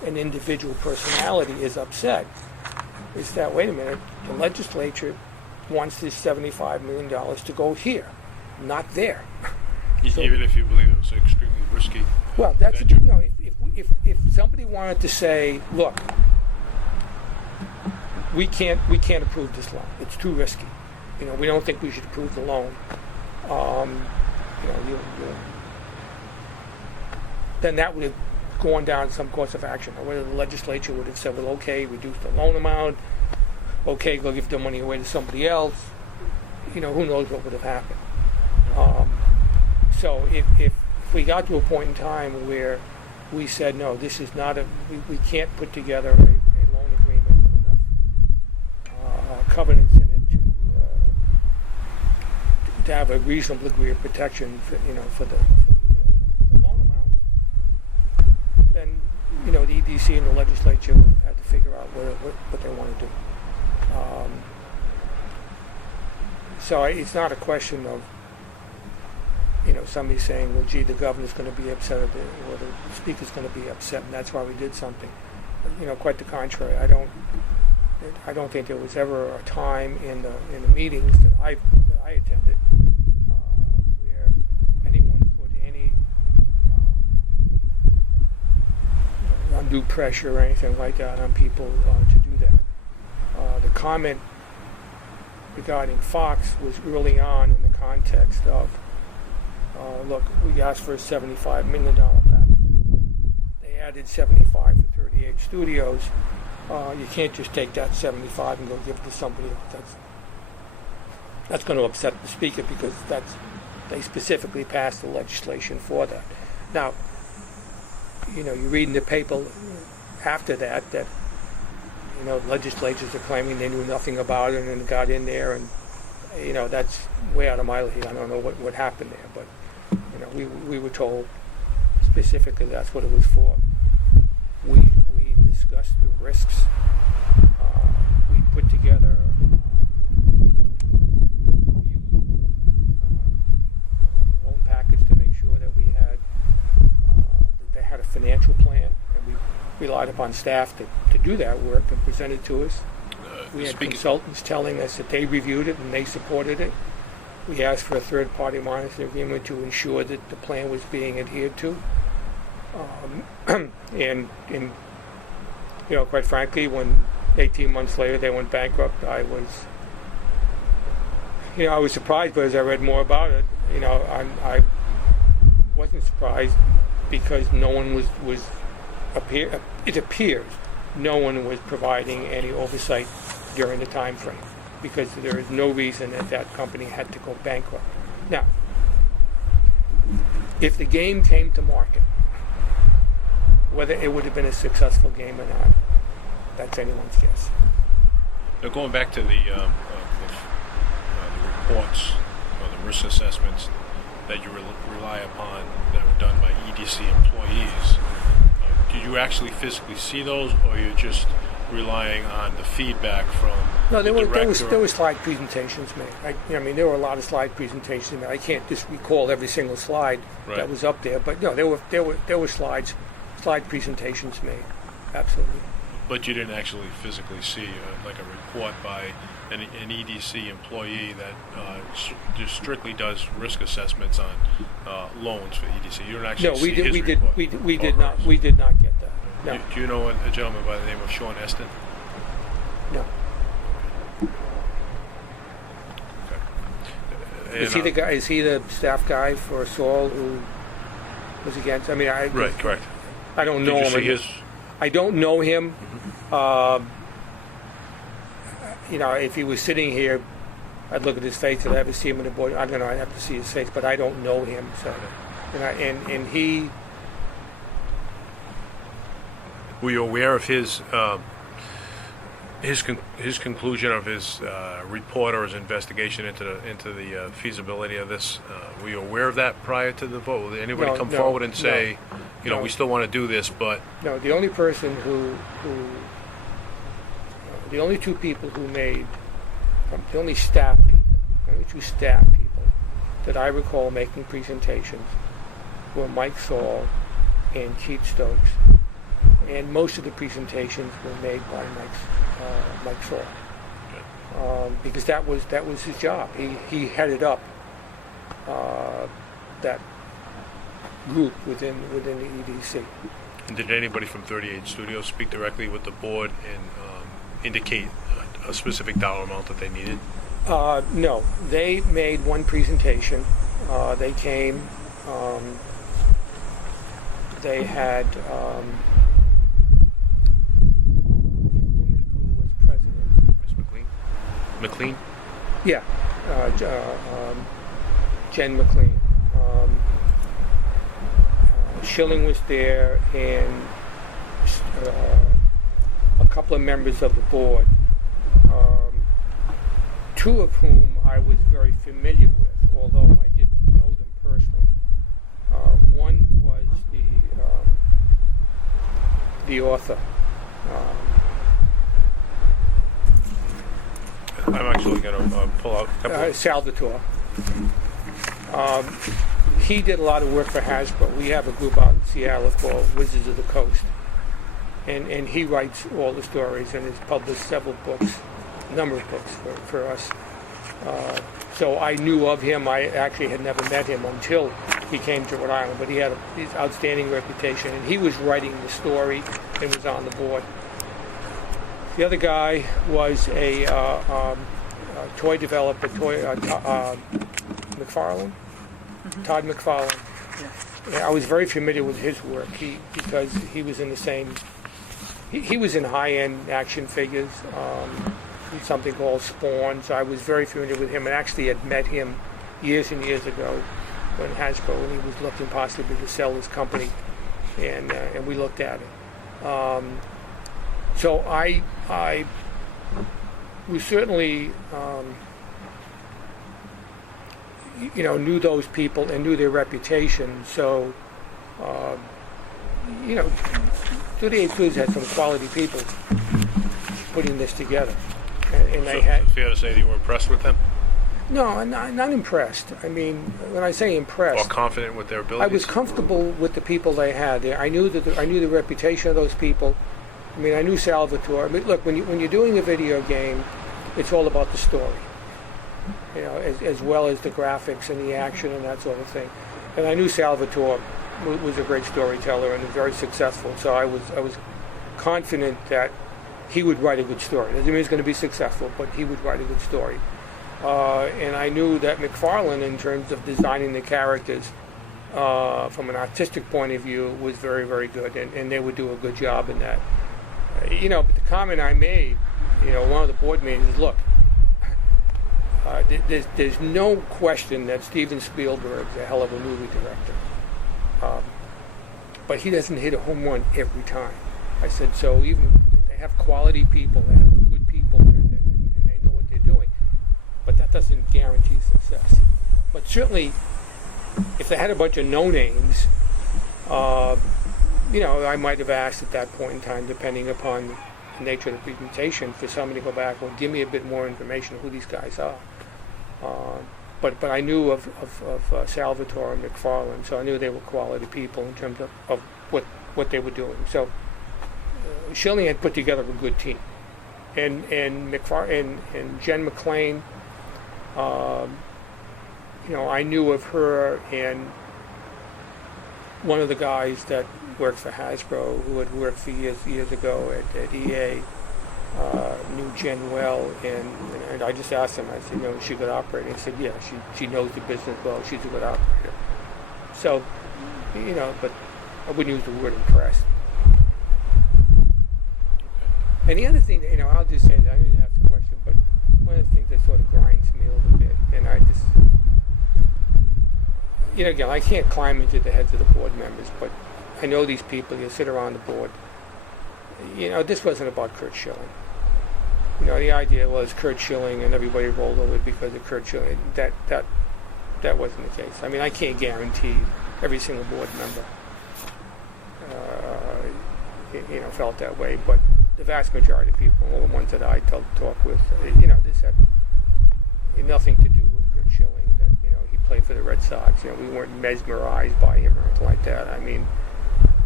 an individual personality is upset is that, wait a minute, the legislature wants this $75 million to go here, not there. So, even if you believe it was extremely risky. Well, that's venture. no. If somebody wanted to say, look, we can't approve this loan. It's too risky. We don't think we should approve the loan. Then that would have gone down some course of action. Or whether the legislature would have said, well, okay, reduce the loan amount. Okay, go give the money away to somebody else. Who knows what would have happened. So if we got to a point in time where we said, no, this is not we can't put together a loan agreement with enough covenants in it to have a reasonable degree of protection for the loan amount, then the EDC and the legislature would have had to figure out what they want to do. So it's not a question of somebody saying, well, gee, the governor's going to be upset or the speaker's going to be upset, and that's why we did something. But, quite the contrary. I don't think there was ever a time in the meetings that I attended where anyone put any undue pressure or anything like that on people to do that. The comment regarding Fox was early on in the context of, look, we asked for a $75 million package. They added 75 for 38 studios. You can't just take that 75 and go give it to somebody else. That's going to upset the speaker because they specifically passed the legislation for that. Now, you read in the paper after that legislatures are claiming they knew nothing about it and got in there, and that's way out of my league. I don't know what happened there, but we were told specifically that's what it was for. We discussed the risks. We put together a loan package to make sure that they had a financial plan, and we relied upon staff to do that work and present it to us. We had consultants telling us that they reviewed it and they supported it. We asked for a third-party monitoring agreement to ensure that the plan was being adhered to. And quite frankly, when 18 months later they went bankrupt, I was surprised, but as I read more about it, I wasn't surprised because no one it appears no one was providing any oversight during the time frame, because there is no reason that company had to go bankrupt. Now, if the game came to market, whether it would have been a successful game or not, that's anyone's guess. Now, going back to the reports or the risk assessments that you rely upon that were done by EDC employees, did you actually physically see those, or you're just relying on the feedback from the director? There were slide presentations made. There were a lot of slide presentations made. I can't just recall every single slide that was up there, but no, there were slide presentations made. Absolutely. But you didn't actually physically see like a report by an EDC employee that just strictly does risk assessments on loans for EDC. You didn't actually see his report. We did not get that. No. Do you know a gentleman by the name of Sean Eston? No. Okay. Is he the guy? Is he the staff guy for Saul who was against? Right, correct. I don't know him. Did you see his? I don't know him. Mm-hmm. If he was sitting here, I'd look at his face. I'd have to see him in the board. I don't know. I'd have to see his face, but I don't know him. So, and he. Were you aware of his conclusion of his report or his investigation into the feasibility of this? Were you aware of that prior to the vote? Did anybody come forward and say, we still want to do this, but no? The only person the only two people who made, the only two staff people that I recall making presentations were Mike Saul and Keith Stokes. and most of the presentations were made by Mike Saul, because that was his job. He headed up that group within the EDC. And did anybody from 38 Studios speak directly with the board and indicate a specific dollar amount that they needed? No, they made one presentation. They came. They had a woman who was president. Miss McLean? McLean? Yeah, Jen McLean. Schilling was there, and a couple of members of the board, two of whom I was very familiar with, although I didn't know them personally. One was the author. I'm actually going to pull out a couple Salvatore. He did a lot of work for Hasbro. We have a group out in Seattle called Wizards of the Coast. And he writes all the stories and has published several books, a number of books for us. So I knew of him. I actually had never met him until he came to Rhode Island, but he had his outstanding reputation, and he was writing the story and was on the board. The other guy was a toy developer, McFarlane. Todd McFarlane. Yeah. I was very familiar with his work because he was in the same. He was in high-end action figures, something called Spawn. So I was very familiar with him, and actually had met him years and years ago when he was looking possibly to sell his company, and we looked at it. So we certainly. Knew those people and knew their reputation. So, 38 Studios had some quality people putting this together. And they had. Fair to say that you were impressed with them? No, I'm not impressed. I mean, when I say impressed, or confident with their abilities. I was comfortable with the people they had there. I knew the reputation of those people. I mean, I knew Salvatore. I mean, look, when you're doing a video game, it's all about the story. As well as the graphics and the action and that sort of thing. And I knew Salvatore was a great storyteller and was very successful, so I was confident that he would write a good story. Doesn't mean he's going to be successful, but he would write a good story. And I knew that McFarlane, in terms of designing the characters from an artistic point of view, was very, very good, and they would do a good job in that. But the comment I made, one of the board meetings is, look, there's no question that Steven Spielberg's a hell of a movie director, but he doesn't hit a home run every time. I said, so even they have quality people, they have good people there, and they know what they're doing, but that doesn't guarantee success. But certainly, if they had a bunch of no-names, I might have asked at that point in time, depending upon the nature of the presentation, for somebody to go back, well, give me a bit more information on who these guys are. But I knew of Salvatore and McFarlane, so I knew they were quality people in terms of what they were doing. So Schilling had put together a good team, and Jen McLean, I knew of her, and one of the guys that worked for Hasbro, who had worked for years ago at EA. Knew Jen well, and I just asked him, I said, is she a good operator? He said, yeah, she knows the business well, she's a good operator. So, but I wouldn't use the word impressed. And the other thing, I'll just say that, I didn't ask the question, but one of the things that sort of grinds me a little bit, and I just, again, I can't climb into the heads of the board members, but I know these people, you sit around the board. This wasn't about Curt Schilling. The idea was Curt Schilling and everybody rolled over because of Curt Schilling. That wasn't the case. I mean, I can't guarantee every single board member, felt that way, but the vast majority of people, all the ones that I talk with, this had nothing to do with Curt Schilling. That he played for the Red Sox. We weren't mesmerized by him or anything like that. I mean,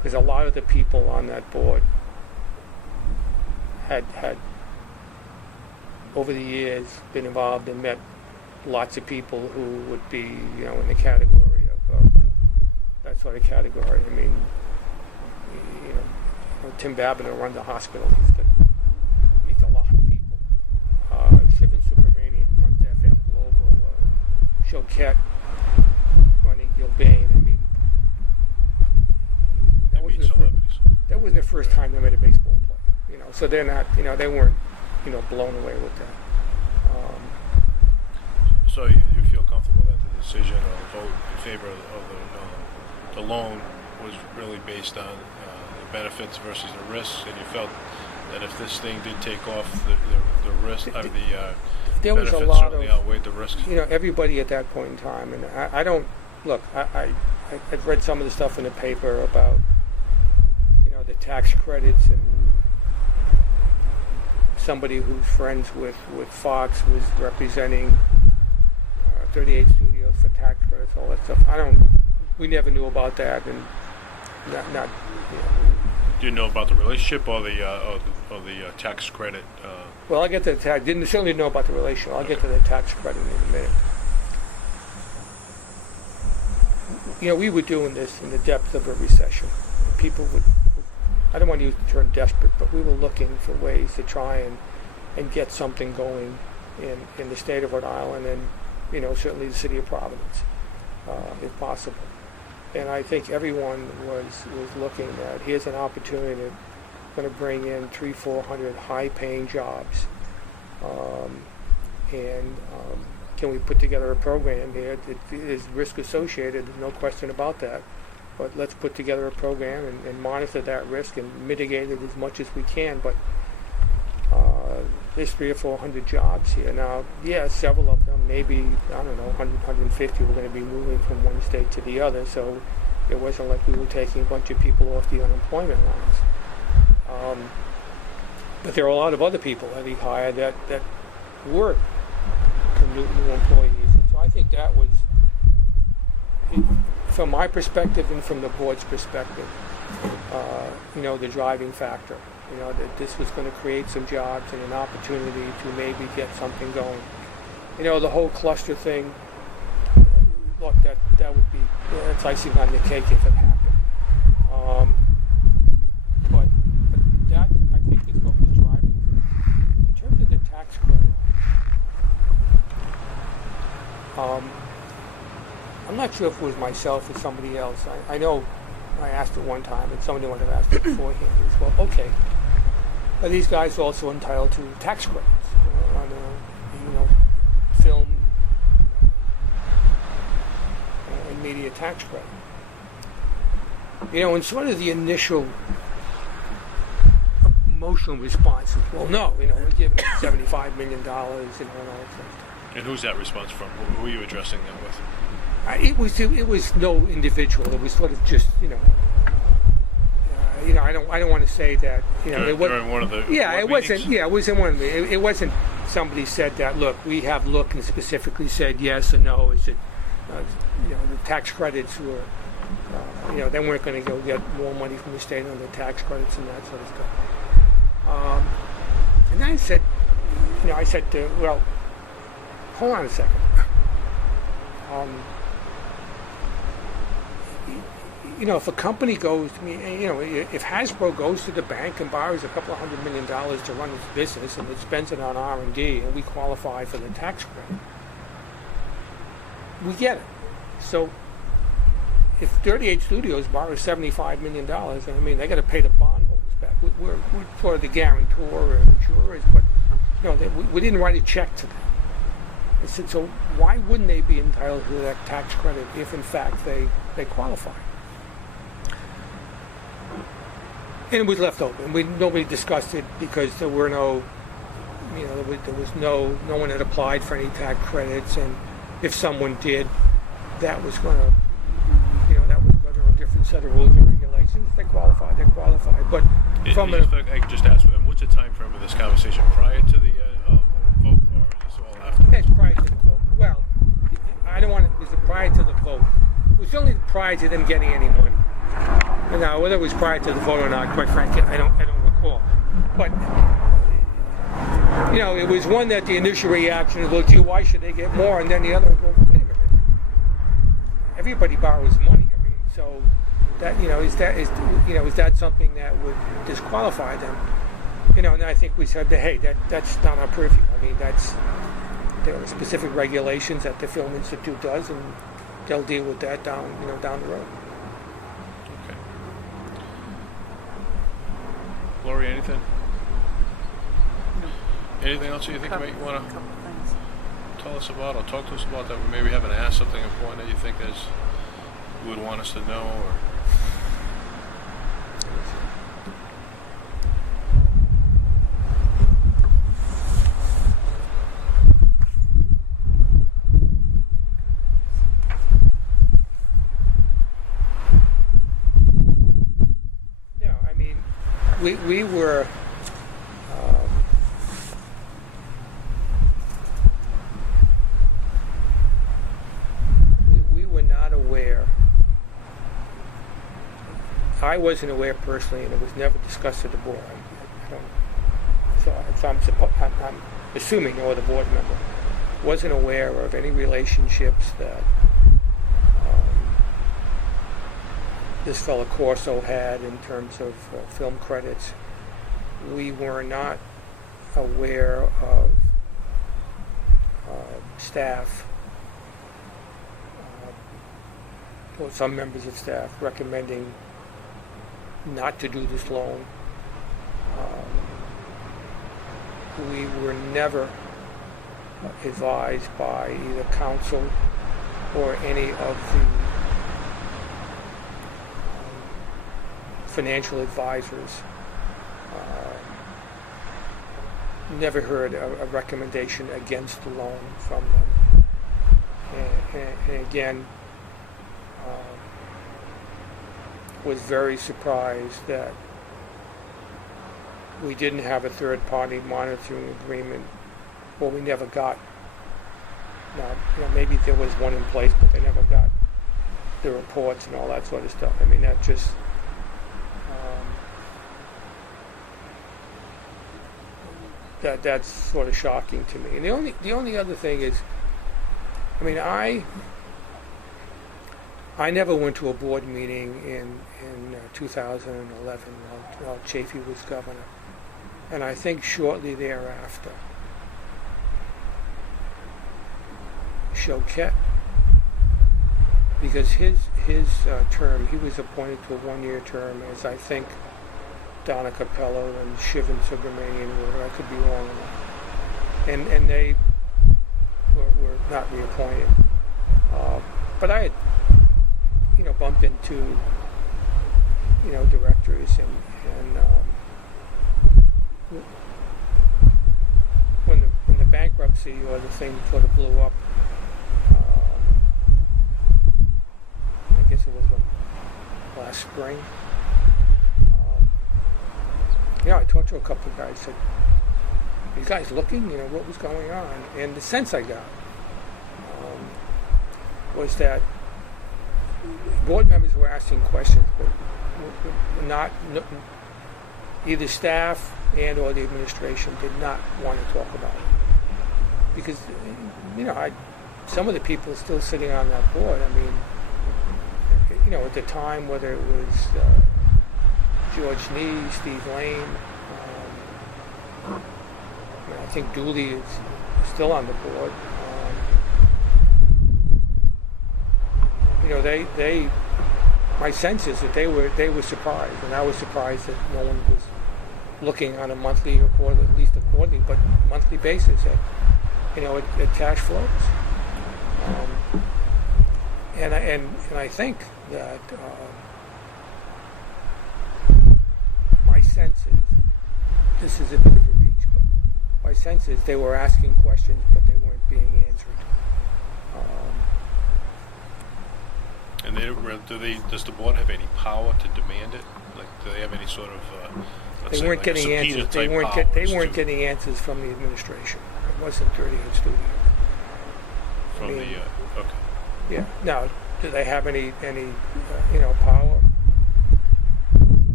because a lot of the people on that board had over the years been involved and met lots of people who would be, in the category of that sort of category. I mean, Tim Babineau runs the hospital. Meets a lot of people. Shivan Subramanian runs FM Global. Choquette running Gilbane. I mean, that wasn't the first time they met a baseball player. So they're not. They weren't. Blown away with that. So you feel comfortable that the decision or vote in favor of the loan was really based on the benefits versus the risks, and you felt that if this thing did take off, the risk of there was benefits a lot certainly outweighed the risks. Everybody at that point in time, and I don't look. I've read some of the stuff in the paper about the tax credits, and somebody who's friends with Fox was representing 38 studios for tax credits, all that stuff. We never knew about that, and not. Do you know about the relationship or the tax credit? Well, I'll get to the tax. Didn't certainly know about the relationship. I'll get to the tax credit in a minute. We were doing this in the depth of a recession. People would. I don't want to use the term desperate, but we were looking for ways to try and get something going in the state of Rhode Island, and certainly the city of Providence, if possible. And I think everyone was looking at, here's an opportunity to going to bring in 300-400 high-paying jobs, and can we put together a program here? There's risk associated, no question about that. But let's put together a program and monitor that risk and mitigate it as much as we can. But there's 300 or 400 jobs here. Now, several of them, maybe, 100, 150, were going to be moving from one state to the other. So it wasn't like we were taking a bunch of people off the unemployment lines. But there are a lot of other people that he hired that were new employees. And so I think that was, from my perspective and from the board's perspective, the driving factor. That this was going to create some jobs and an opportunity to maybe get something going. The whole cluster thing, look, that would be, it's icing on the cake if it happened. But that, I think, is what was driving. In terms of the tax credit, I'm not sure if it was myself or somebody else. I know I asked it one time, and somebody would have asked it beforehand. As well, okay, are these guys also entitled to tax credits on film and media tax credit? And sort of the initial emotional response is, well, no, we're giving them $75 million, and all that stuff. And who's that response from? Who are you addressing that with? It was no individual. It was sort of just I don't want to say that it wasn't one of the it wasn't it wasn't one of the it wasn't somebody said that we have looked and specifically said yes or no. Is it the tax credits were they weren't going to go get more money from the state on the tax credits and that sort of stuff. And then I said well, hold on a second. If a company goes, if Hasbro goes to the bank and borrows a couple of $100 million to run its business and it spends it on R&D and we qualify for the tax credit, we get it. So if 38 studios borrow $75 million, they got to pay the bondholders back. We're sort of the guarantor or insurers, but we didn't write a check to them. I said, so why wouldn't they be entitled to that tax credit if in fact they qualify? And it was left open. Nobody discussed it because there were no, there was no one had applied for any tax credits, and if someone did, that was going to, that would go to a different set of rules and regulations. If they qualified, they qualified. But I could just ask, what's the time frame of this conversation? Prior to the vote, or is this all after? Yes, prior to the vote. Well, I don't want to. Is it prior to the vote? It was only prior to them getting any money. Now, whether it was prior to the vote or not, quite frankly, I don't recall. But it was one that the initial reaction is, well, gee, why should they get more? And then the other, well, wait a minute. Everybody borrows money. I mean, so that is that something that would disqualify them? And I think we said that, hey, that's not our purview. I mean, there are specific regulations that the Film Institute does, and they'll deal with that down the road. Okay. Lori, anything? No. Anything else you think you want to couple things. tell us about, or talk to us about, that we maybe haven't asked, something important that you think you would want us to know, or? We were we were not aware. I wasn't aware personally, and it was never discussed at the board. I don't. So I'm assuming no other board member wasn't aware of any relationships that this fellow Corso had in terms of film credits. We were not aware of staff, or some members of staff recommending not to do this loan. We were never advised by either counsel or any of the financial advisors. Never heard a recommendation against the loan from them. And again, was very surprised that we didn't have a third-party monitoring agreement, or we never got. Now, maybe there was one in place, but they never got the reports and all that sort of stuff. I mean, that just that's sort of shocking to me. And the only other thing is, I mean, I never went to a board meeting in 2011 while Chafee was governor, and I think shortly thereafter, Choquette, because his term, he was appointed to a one-year term, as I think Donna Capello and Shivan Subramanian were. I could be wrong on that. And they were not reappointed. But I had, bumped into, directors and when the bankruptcy or the thing sort of blew up, I guess it was last spring. I talked to a couple of guys, said, "Are you guys looking? What was going on?" And the sense I got was that board members were asking questions, but not either staff and or the administration did not want to talk about it, because some of the people still sitting on that board. I mean, at the time, whether it was George Nee, Steve Lane, I think Dooley is still on the board. My sense is that they were surprised, and I was surprised that no one was looking on a monthly or quarterly, at least a quarterly, but monthly basis at cash flows. And I think that my sense is, this is a bit of a reach, but my sense is they were asking questions, but they weren't being answered. And does the board have any power to demand it? Like, do they have any sort of they weren't getting answers. They weren't getting answers from the administration. It wasn't 38 Studios. Okay. Yeah. Now, do they have any power?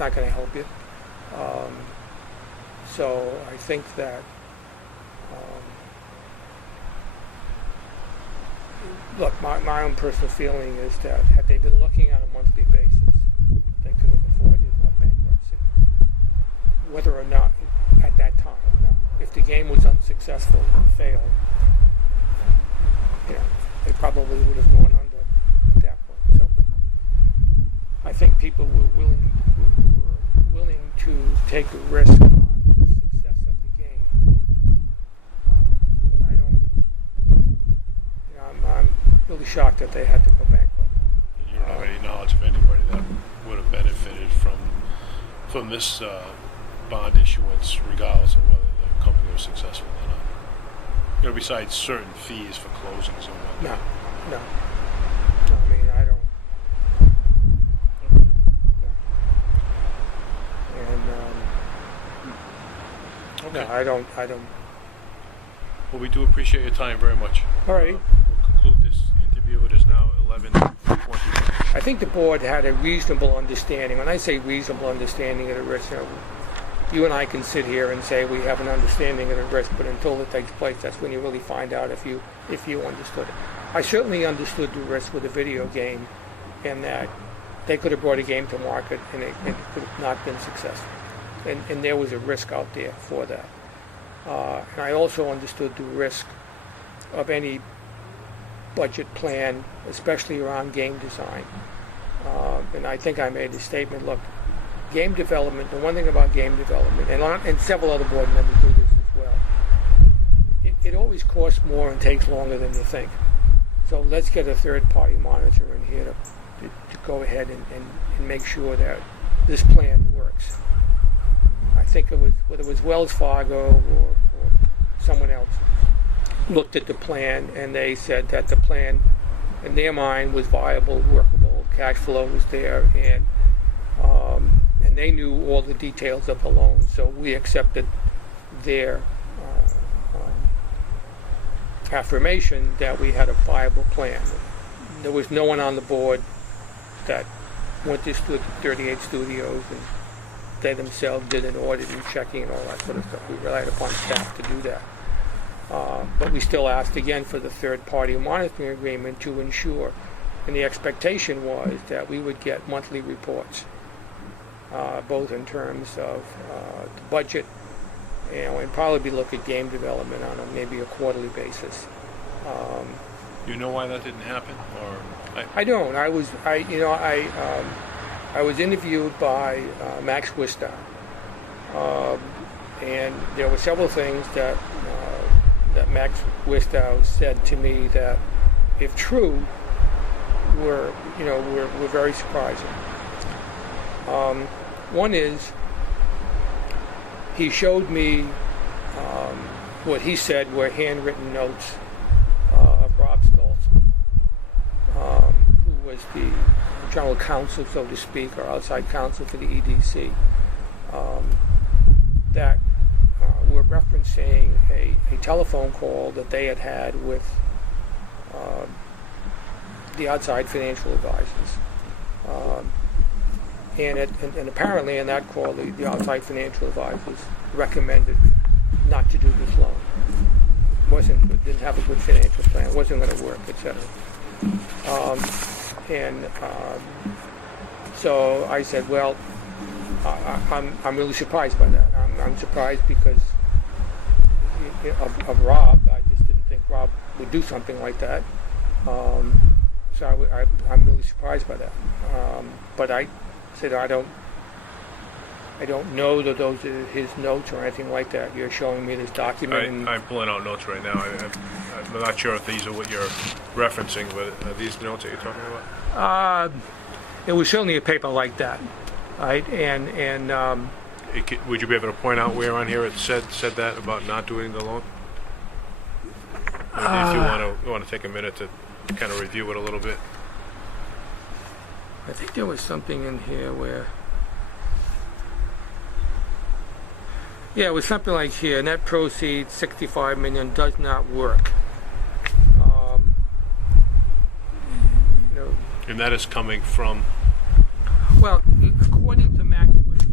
not going to help you. So I think that, look, my own personal feeling is that had they been looking on a monthly basis, they could have avoided a bankruptcy. Whether or not at that time. Now, if the game was unsuccessful and failed, they probably would have gone under at that point. So, but I think people were willing to take a risk on the success of the game. But I don't. I'm really shocked that they had to go bankrupt. You don't have any knowledge of anybody that would have benefited from this bond issuance, regardless of whether the company was successful or not. Besides certain fees for closings and whatnot. No. I mean, I don't. No. And Okay. no, I don't. Well, we do appreciate your time very much. All right. We'll conclude this interview. It is now 11:20. I think the board had a reasonable understanding. When I say reasonable understanding of the risk, you and I can sit here and say we have an understanding of the risk, but until it takes place, that's when you really find out if you understood it. I certainly understood the risk with a video game, and that they could have brought a game to market and it could have not been successful, and there was a risk out there for that. And I also understood the risk of any budget plan, especially around game design. And I think I made a statement, look, game development, the one thing about game development, and several other board members do this as well, it always costs more and takes longer than you think. So let's get a third-party monitor in here to go ahead and make sure that this plan works. I think it was, whether it was Wells Fargo or someone else, looked at the plan and they said that the plan, in their mind, was viable, workable, cash flow was there, and they knew all the details of the loan, so we accepted their affirmation that we had a viable plan. There was no one on the board that went to 38 studios, and they themselves did an audit and checking and all that sort of stuff. We relied upon staff to do that. But we still asked again for the third-party monitoring agreement to ensure, and the expectation was that we would get monthly reports, both in terms of the budget, and probably look at game development on maybe a quarterly basis. You know why that didn't happen, or I don't. I was interviewed by Max Wistow, and there were several things that Max Wistow said to me that, if true, were very surprising. One is, he showed me what he said were handwritten notes of Rob Stoltzman, who was the general counsel, so to speak, or outside counsel for the EDC, that were referencing a telephone call that they had with the outside financial advisors. And apparently in that call, the outside financial advisors recommended not to do this loan. Wasn't good, didn't have a good financial plan, wasn't going to work, etc. So I said, well, I'm really surprised by that. I'm surprised because of Rob. I just didn't think Rob would do something like that. So I'm really surprised by that. But I said, I don't know that those are his notes or anything like that. You're showing me this document. I'm pulling out notes right now. I'm not sure if these are what you're referencing, but are these the notes that you're talking about? It was certainly a paper like that, right? And would you be able to point out where on here it said that about not doing the loan? Maybe if you want to take a minute to kind of review it a little bit. I think there was something in here where, yeah, it was something like here, net proceeds $65 million does not work. And that is coming from? Well, according to Max, it was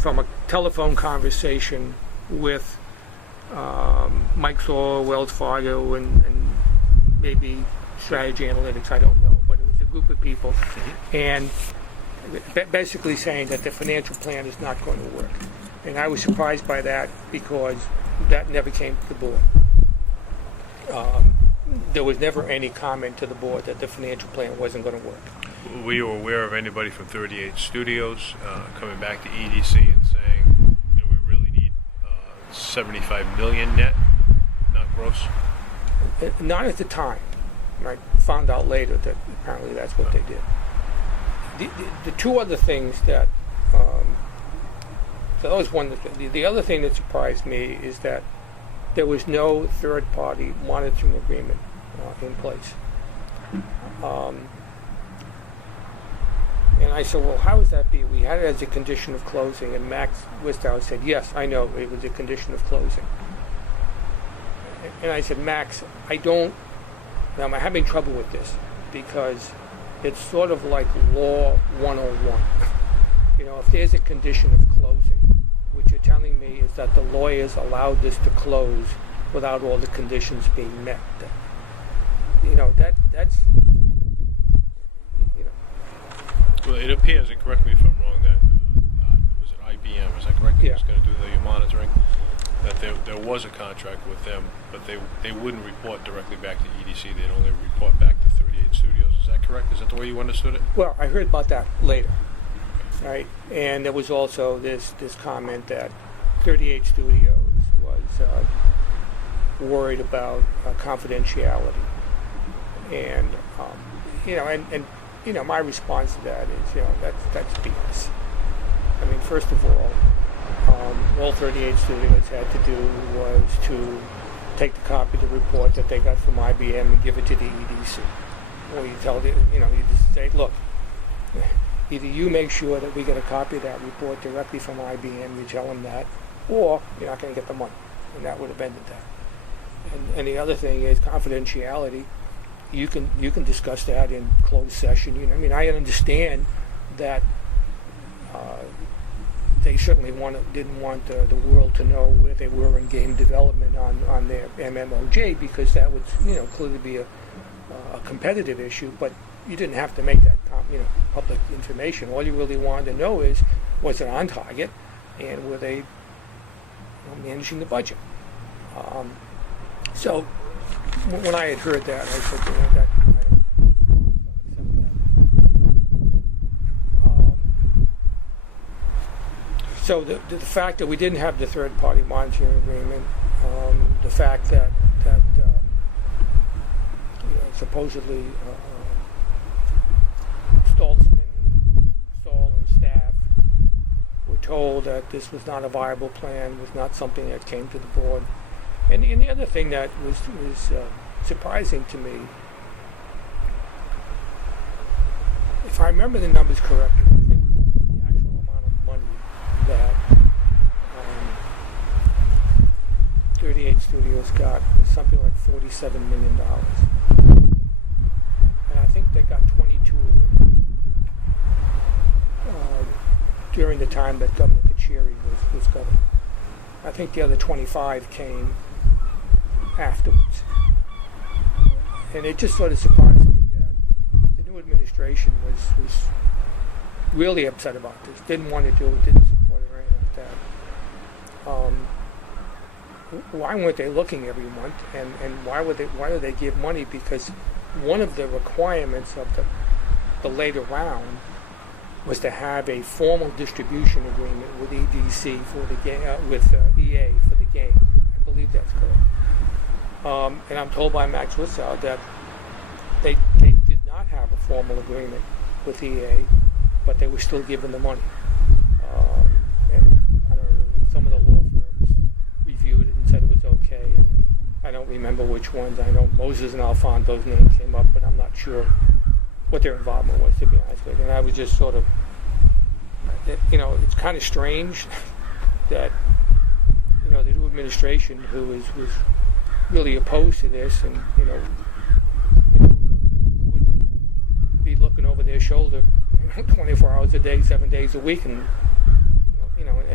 from a telephone conversation with Mike Thor, Wells Fargo, and maybe Strategy Analytics, I don't know, but it was a group of people, and basically saying that the financial plan is not going to work. And I was surprised by that because that never came to the board. There was never any comment to the board that the financial plan wasn't going to work. Were you aware of anybody from 38 Studios coming back to EDC and saying, we really need 75 million net, not gross? Not at the time. I found out later that apparently that's what they did. The two other things that, so that was one. The other thing that surprised me is that there was no third-party monitoring agreement in place. And I said, well, how would that be? We had it as a condition of closing, and Max Wistow said, yes, I know, it was a condition of closing. And I said, Max, now I'm having trouble with this because it's sort of like law 101. If there's a condition of closing, what you're telling me is that the lawyers allowed this to close without all the conditions being met. That's. Well, it appears, and correct me if I'm wrong, that was it IBM? Is that correct? That was going to do the monitoring. That there was a contract with them, but they wouldn't report directly back to EDC. They'd only report back to 38 Studios. Is that correct? Is that the way you understood it? Well, I heard about that later, right? And there was also this comment that 38 Studios was worried about confidentiality, and my response to that is, that's BS. I mean, first of all 38 Studios had to do was to take the copy of the report that they got from IBM and give it to the EDC. Or you tell them, you just say, look, either you make sure that we get a copy of that report directly from IBM, you tell them that, or you're not going to get the money. And that would have ended that. And the other thing is confidentiality. You can discuss that in closed session. I understand that they certainly didn't want the world to know where they were in game development on their MMOJ, because that would clearly be a competitive issue. But you didn't have to make that public information. All you really wanted to know is, was it on target, and were they managing the budget? So when I had heard that, I said, that I don't accept that. So the fact that we didn't have the third-party monitoring agreement, the fact that supposedly Stoltzman, and staff were told that this was not a viable plan, was not something that came to the board. And the other thing that was surprising to me, if I remember the numbers correctly, I think the actual amount of money that 38 Studios got was something like $47 million. And I think they got 22 of it during the time that Governor Kachiri was governor. I think the other 25 came afterwards. And it just sort of surprised me that the new administration was really upset about this, didn't want to do it, didn't support it or anything like that. Why weren't they looking every month, and why do they give money? Because one of the requirements of the later round was to have a formal distribution agreement with EDC for the game, with EA for the game. I believe that's correct. And I'm told by Max Wistow that they did not have a formal agreement with EA, but they were still given the money. And I don't know, some of the law firms reviewed it and said it was okay. And I don't remember which ones. I know Moses and Alfonso's name came up, but I'm not sure what their involvement was, to be honest with you. And I was just sort of, it's kind of strange that, the new administration, who was really opposed to this, and wouldn't be looking over their shoulder 24 hours a day, 7 days a week, and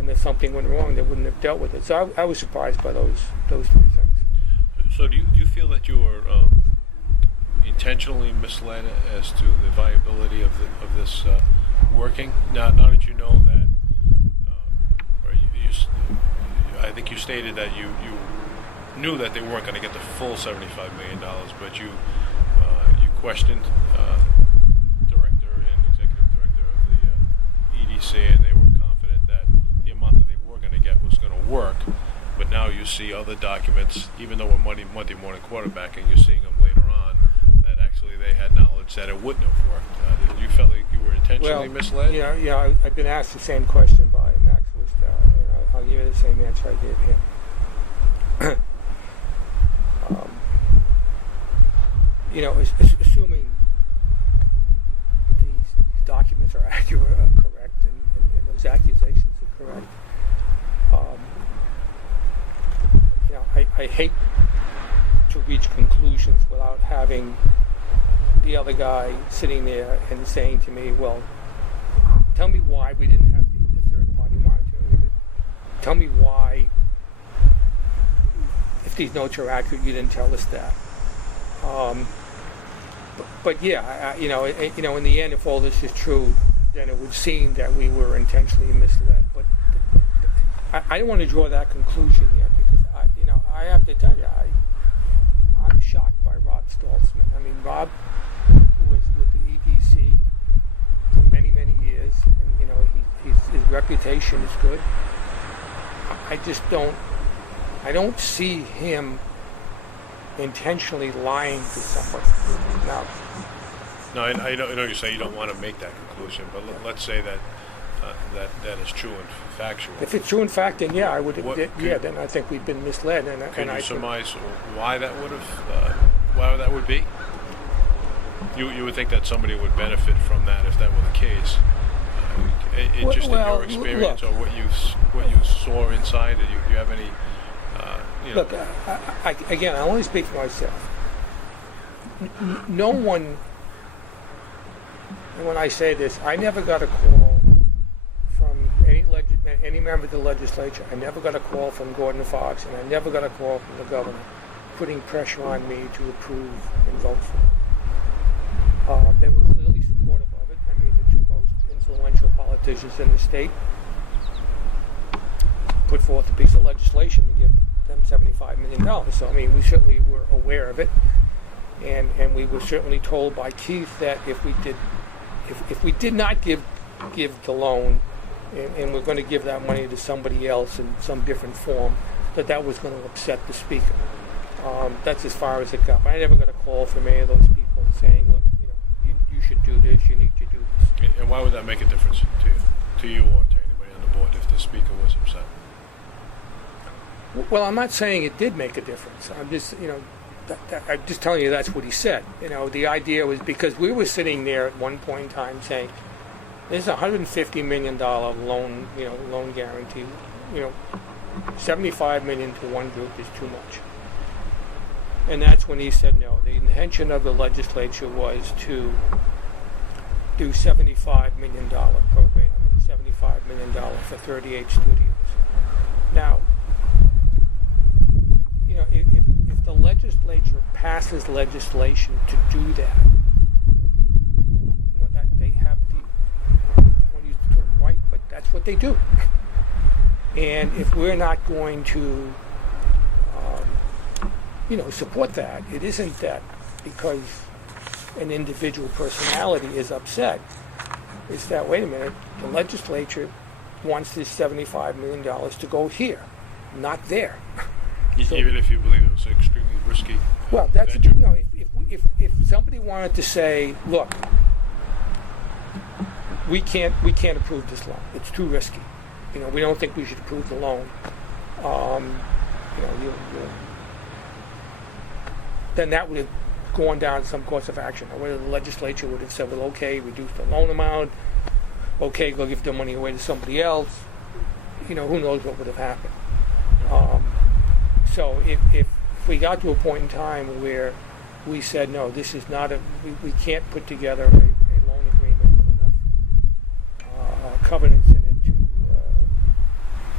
and if something went wrong, they wouldn't have dealt with it. So I was surprised by those three things. So do you feel that you were intentionally misled as to the viability of this working? Now that you know that, or I think you stated that you knew that they weren't going to get the full $75 million, but you questioned director and executive director of the EDC, and they were confident that the amount that they were going to get was going to work. But now you see other documents, even though we're Monday morning quarterbacking, you're seeing them later on, that actually they had knowledge that it wouldn't have worked. Did you felt like you were intentionally misled? Yeah, I've been asked the same question by Max Wistow, and I'll give you the same answer I gave him. Assuming these documents are accurate, correct, and those accusations are correct, I hate to reach conclusions without having the other guy sitting there and saying to me, well, tell me why we didn't have the third-party monitoring of it. Tell me why, if these notes are accurate, you didn't tell us that. But yeah, in the end, if all this is true, then it would seem that we were intentionally misled. But I don't want to draw that conclusion yet, because I have to tell you, I'm shocked by Rob Stoltzman. I mean, Rob was with the EDC for many, many years, and his reputation is good. I don't see him intentionally lying to somebody. No, I know you say you don't want to make that conclusion, but let's say that that is true and factual. If it's true and fact, then yeah, I would. Then I think we've been misled. Can you surmise why that would be? You would think that somebody would benefit from that if that were the case. Just in your experience, or what you saw inside, do you have any? Look, I only speak for myself. No one, and when I say this, I never got a call from any member of the legislature. I never got a call from Gordon Fox, and I never got a call from the governor putting pressure on me to approve and vote for it. They were clearly supportive of it. I mean, the two most influential politicians in the state put forth a piece of legislation to give them $75 million. So, I mean, we certainly were aware of it, and we were certainly told by Keith that if we did not give the loan, and we're going to give that money to somebody else in some different form, that was going to upset the speaker. That's as far as it got. But I never got a call from any of those people saying, look, you should do this, you need to do this. And why would that make a difference to you or to anybody on the board if the speaker was upset? Well, I'm not saying it did make a difference. I'm just, I'm just telling you that's what he said. The idea was because we were sitting there at one point in time saying, there's a $150 million loan, loan guarantee. $75 million to one group is too much. And that's when he said no. The intention of the legislature was to do $75 million program and $75 million for 38 studios. Now, if the legislature passes legislation to do that, that they have I want to use the term right, but that's what they do. And if we're not going to, support that, it isn't that because an individual personality is upset. It's that, wait a minute, the legislature wants this $75 million to go here, not there. So, even if you believe it was extremely risky. Well, that's if somebody wanted to say, look, we can't approve this loan. It's too risky. We don't think we should approve the loan. Then that would have gone down some course of action. Or whether the legislature would have said, well, okay, reduce the loan amount. Okay, go give the money away to somebody else. Who knows what would have happened. So if we got to a point in time where we said, no, this is not we can't put together a loan agreement with enough covenants in it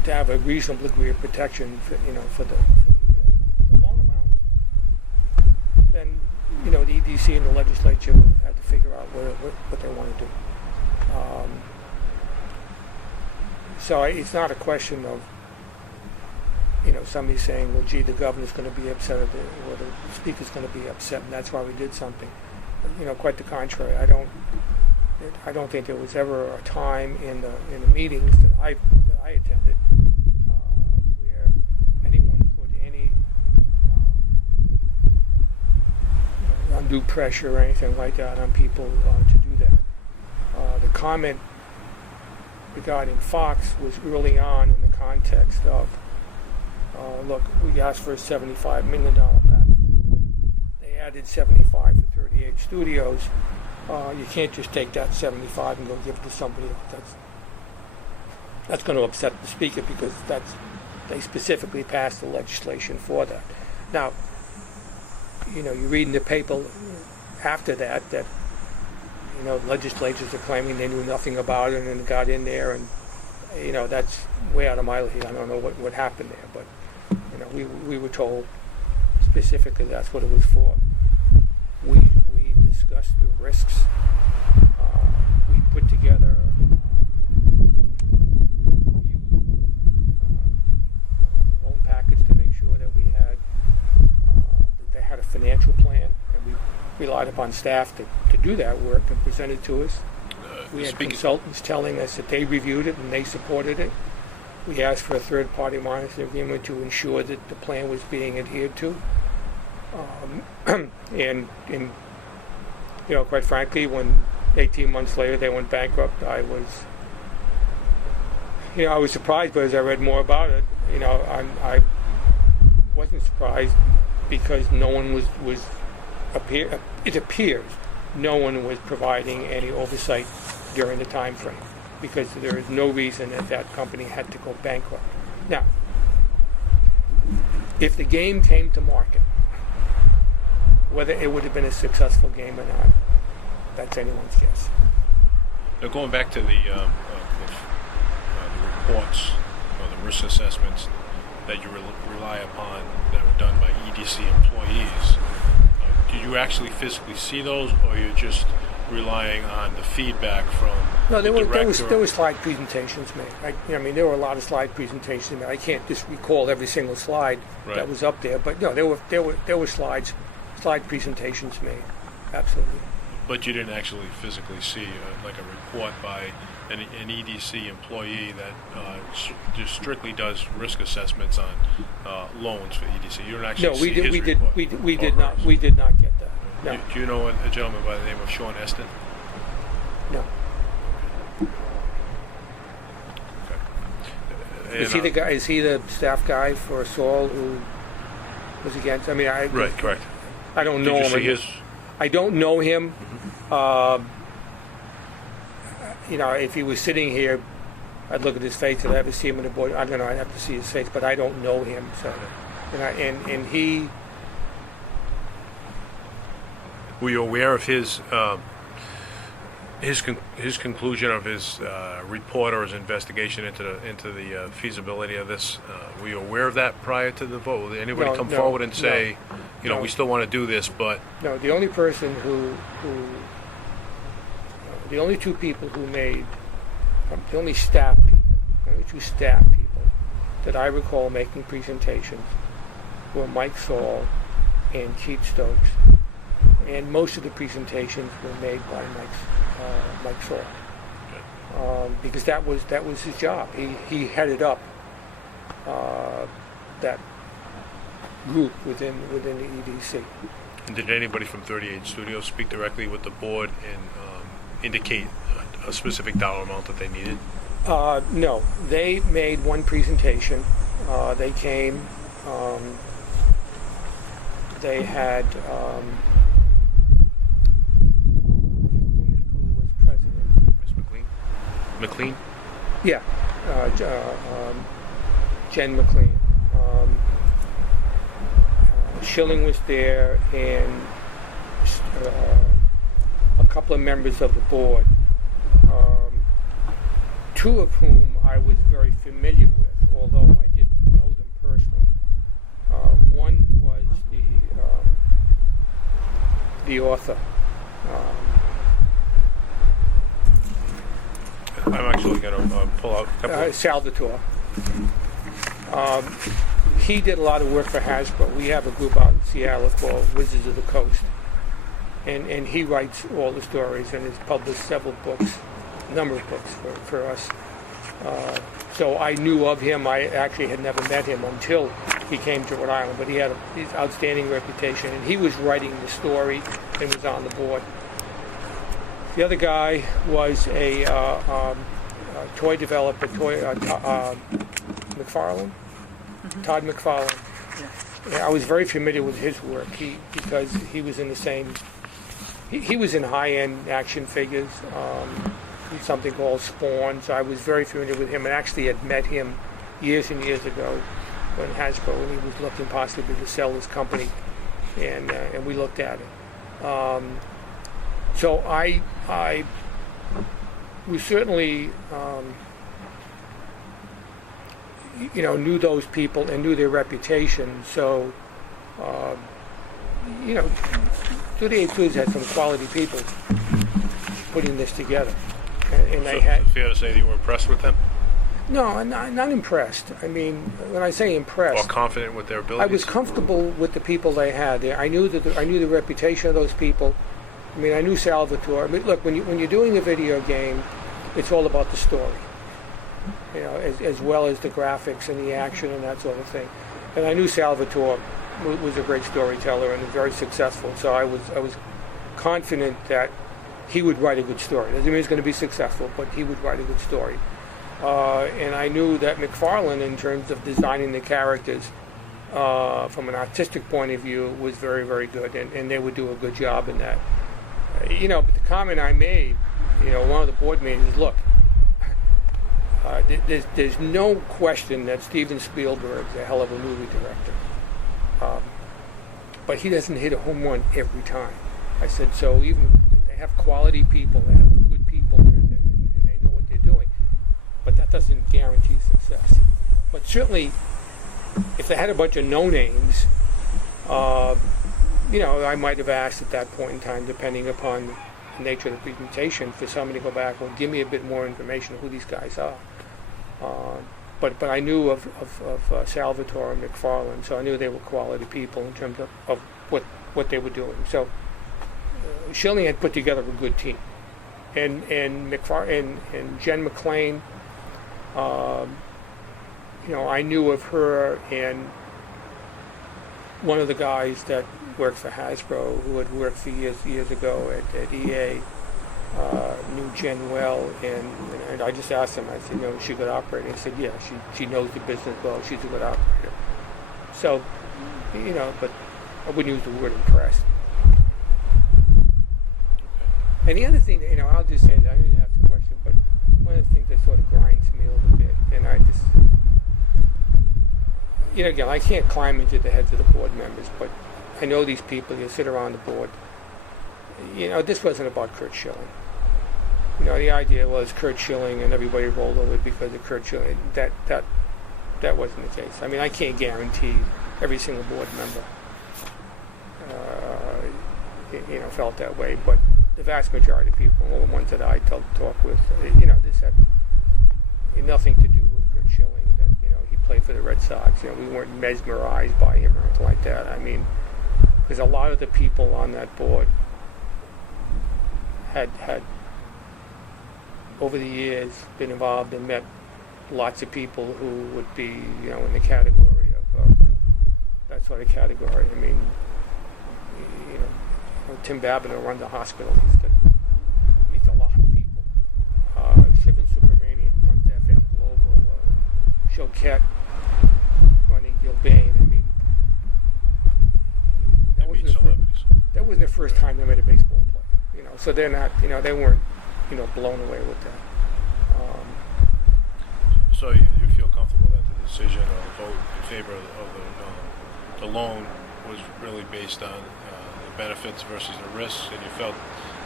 to have a reasonable degree of protection for, for the loan amount, then, the EDC and the legislature would have had to figure out what they want to do. So it's not a question of, somebody saying, well, gee, the governor's going to be upset or the speaker's going to be upset, and that's why we did something. But, quite the contrary. I don't think there was ever a time in the meetings that I attended where anyone put any undue pressure or anything like that on people to do that. The comment regarding Fox was early on in the context of, look, we asked for a $75 million package. They added 75 for 38 studios. You can't just take that 75 and go give it to somebody else. That's going to upset the speaker because they specifically passed the legislation for that. Now, you read in the paper after that legislatures are claiming they knew nothing about it and got in there, and that's way out of my league. I don't know what happened there, but we were told specifically that's what it was for. We discussed the risks. We put together the loan package to make sure that we had that they had a financial plan, and we relied upon staff to do that work and present it to us. We had consultants telling us that they reviewed it and they supported it. We asked for a third-party monitoring agreement to ensure that the plan was being adhered to. And quite frankly, when 18 months later they went bankrupt, I was surprised, but as I read more about it, I wasn't surprised because no one it appears no one was providing any oversight during the time frame, because there is no reason that company had to go bankrupt. Now, if the game came to market, whether it would have been a successful game or not, that's anyone's guess. Now, going back to the reports or the risk assessments that you rely upon that were done by EDC employees, did you actually physically see those, or you're just relying on the feedback from the director? There were slide presentations made. There were a lot of slide presentations made. I can't just recall every single slide that was up there, but no, there were slide presentations made. Absolutely. But you didn't actually physically see like a report by an EDC employee that just strictly does risk assessments on loans for EDC. You don't actually see his report. We did not get that. No. Do you know a gentleman by the name of Sean Eston? No. Okay. Is he the guy? Is he the staff guy for Saul who was against? Right, correct. I don't know him. Did you see his? I don't know him. Mm-hmm. If he was sitting here, I'd look at his face. I'd have to see him in the board. I don't know. I'd have to see his face, but I don't know him. So, and he. Were you aware of his conclusion of his report or his investigation into the feasibility of this? Were you aware of that prior to the vote? Did anybody come forward and say, we still want to do this, but... No, the only person the only two people who made, the only two staff people that I recall making presentations were Mike Saul and Keith Stokes. And most of the presentations were made by Mike Saul, because that was his job. He headed up that group within the EDC. And did anybody from 38 Studios speak directly with the board and indicate a specific dollar amount that they needed? No, they made one presentation. They came. They had. McLean? Yeah, Jen McLean. Schilling was there, and a couple of members of the board. two of whom I was very familiar with, although I didn't know them personally. One was the author. I'm actually going to pull out a couple of... Salvatore. He did a lot of work for Hasbro. We have a group out in Seattle called Wizards of the Coast. And he writes all the stories and has published several books, a number of books for us. So I knew of him. I actually had never met him until he came to Rhode Island, but he had his outstanding reputation, and he was writing the story and was on the board. The other guy was a toy developer, McFarlane, Todd McFarlane. Yeah, I was very familiar with his work because he was in the same. He was in high-end action figures, something called Spawn. So I was very familiar with him, and actually had met him years and years ago when he was looking possibly to sell his company, and we looked at it. So we certainly, knew those people and knew their reputation. So, Studio Foods had some quality people putting this together, and they had. Fair to say that you were impressed with them? No, I'm not impressed. I mean, when I say impressed, or confident with their abilities? I was comfortable with the people they had. I knew the reputation of those people. I mean, I knew Salvatore. I mean, look, when you're doing a video game, it's all about the story, as well as the graphics and the action and that sort of thing. And I knew Salvatore was a great storyteller and very successful. So I was confident that he would write a good story. Doesn't mean he's going to be successful, but he would write a good story. And I knew that McFarlane, in terms of designing the characters, from an artistic point of view, was very, very good, and they would do a good job in that. But the comment I made, one of the board meetings is, look, there's no question that Steven Spielberg's a hell of a movie director. But he doesn't hit a home run every time. I said, so even they have quality people, they have good people there, and they know what they're doing. But that doesn't guarantee success. But certainly, if they had a bunch of no-names, I might have asked at that point in time, depending upon the nature of the presentation, for somebody to go back and give me a bit more information of who these guys are. But I knew of Salvatore and McFarlane, so I knew they were quality people in terms of what they were doing. So Schilling had put together a good team, and Jen McLean, I knew of her, and one of the guys that worked for Hasbro, who had worked for years ago at EA, knew Jen well, and I just asked him, I said, is she a good operator? He said, yeah, she knows the business well, she's a good operator. So, but I wouldn't use the word impressed. And the other thing, I'll just say that, I didn't ask the question, but one of the things that sort of grinds me a little bit, and I just, again, I can't climb into the heads of the board members, but I know these people, you sit around the board. This wasn't about Curt Schilling. The idea was Curt Schilling and everybody rolled over because of Curt Schilling. That wasn't the case. I mean, I can't guarantee every single board member, felt that way, but the vast majority of people, all the ones that I talk with, this had nothing to do with Curt Schilling. That he played for the Red Sox. We weren't mesmerized by him or anything like that. I mean, because a lot of the people on that board had over the years been involved and met lots of people who would be, in the category of that sort of category. I mean, Tim Babineau runs a hospital. Meets a lot of people. Shivan Subramanian runs FM Global. Choquette running Gilbane. I mean, that wasn't the first time they met a baseball player. So they're not, they weren't, blown away with that. So you feel comfortable that the decision or the vote in favor of the loan was really based on the benefits versus the risks, and you felt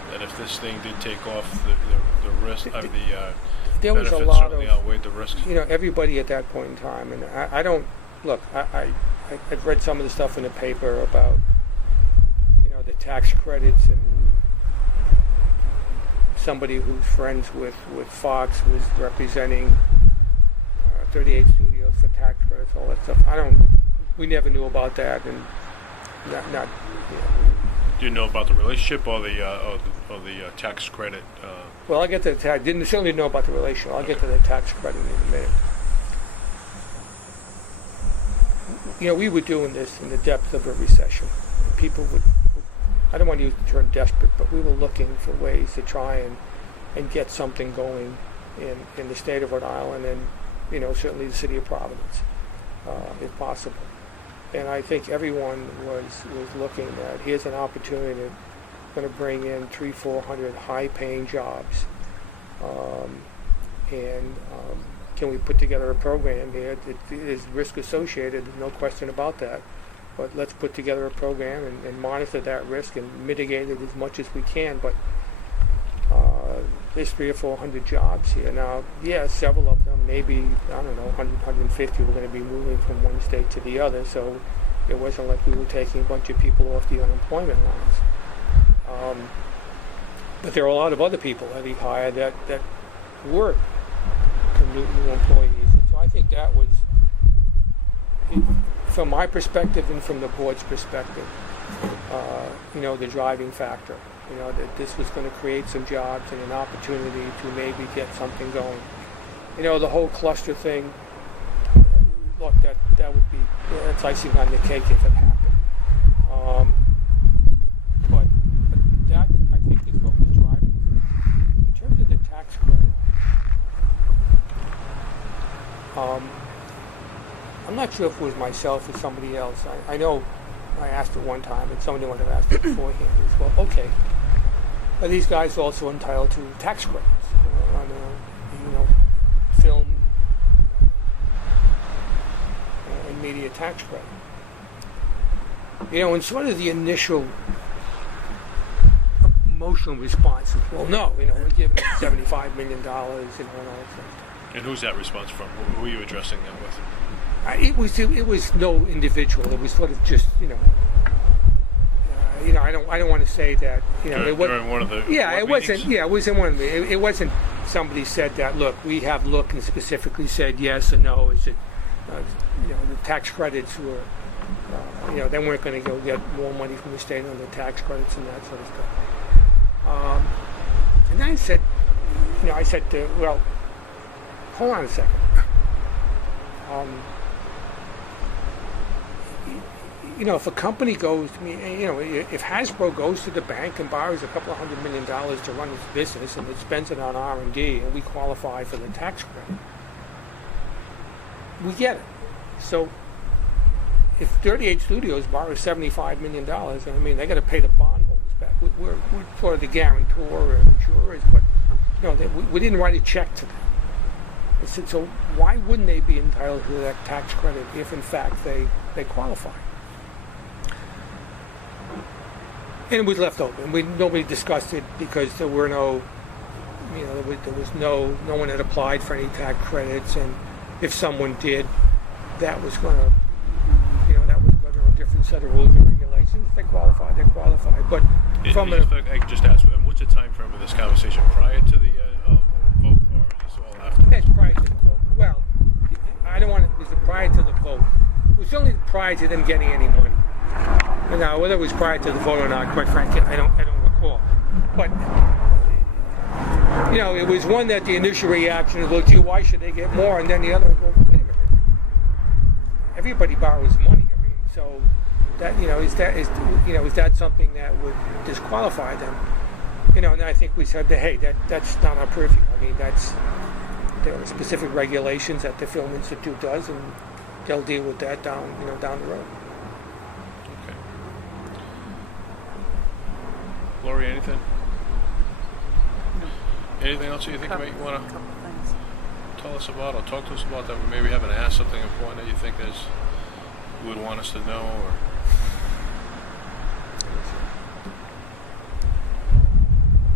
that if this thing did take off, the risk of the There was a benefits lot certainly of, outweighed the risks. everybody at that point in time, and I don't, look, I've read some of the stuff in the paper about, the tax credits, and somebody who's friends with Fox was representing 38 studios for tax credits, all that stuff. We never knew about that, and not Do you know about the relationship or the tax credit? Well, I'll get to the tax. Didn't certainly know about the relationship. I'll get to the tax credit in a minute. We were doing this in the depth of a recession. People would, I don't want to use the term desperate, but we were looking for ways to try and get something going in the state of Rhode Island, and certainly the city of Providence, if possible. And I think everyone was looking at, here's an opportunity, going to bring in 300-400 high-paying jobs, and can we put together a program here? There's risk associated, no question about that, but let's put together a program and monitor that risk and mitigate it as much as we can. But there's 300 or 400 jobs here now. Yeah, several of them, maybe 100, 150, were going to be moving from one state to the other, so it wasn't like we were taking a bunch of people off the unemployment lines. But there are a lot of other people that he hired that were new employees, and so I think that was, from my perspective and from the board's perspective, the driving factor. That this was going to create some jobs and an opportunity to maybe get something going. The whole cluster thing, look, that would be, that's icing on the cake if it happened. But that, I think, is what was driving. In terms of the tax credit, I'm not sure if it was myself or somebody else. I know I asked it one time, and somebody would have asked it beforehand as well. Okay, are these guys also entitled to tax credits on film and media tax credit? And sort of the initial emotional response is, well, no, we're giving them $75 million, and all that stuff. And who's that response from? Who are you addressing that with? It was no individual. It was sort of just I don't want to say that it was during one of the it wasn't meetings? It was in one of the, it wasn't somebody said that, look, we have looked and specifically said yes or no. Is it the tax credits were they weren't going to go get more money from the state on the tax credits and that sort of stuff. And then I said well, hold on a second. If a company goes, if Hasbro goes to the bank and borrows a couple of $100 million to run its business and it spends it on R&D and we qualify for the tax credit, we get it. So if 38 studios borrow $75 million, they got to pay the bondholders back. We're sort of the guarantor or insurers, but we didn't write a check to them. I said, so why wouldn't they be entitled to that tax credit if in fact they qualify? And it was left open. Nobody discussed it because there were no, there was no one had applied for any tax credits, and if someone did, that was going to, that was going to a different set of rules and regulations. If they qualified, they qualified. But I could just ask, and what's the time frame of this conversation? Prior to the vote, or is this all after? Yes, prior to the vote. Well, I don't want to. It was prior to the vote. It was only prior to them getting any money. Now, whether it was prior to the vote or not, quite frankly, I don't recall. But it was one that the initial reaction is, well, gee, why should they get more? And then the other, well, wait a minute. Everybody borrows money. So that is that something that would disqualify them? And I think we said that, hey, that's not our purview. There are specific regulations that the Film Institute does, and they'll deal with that down the road. Okay. Lori, anything? No. Anything else you think you might want to Couple things. tell us about, or talk to us about, that we maybe haven't asked, something important that you think you would want us to know, or?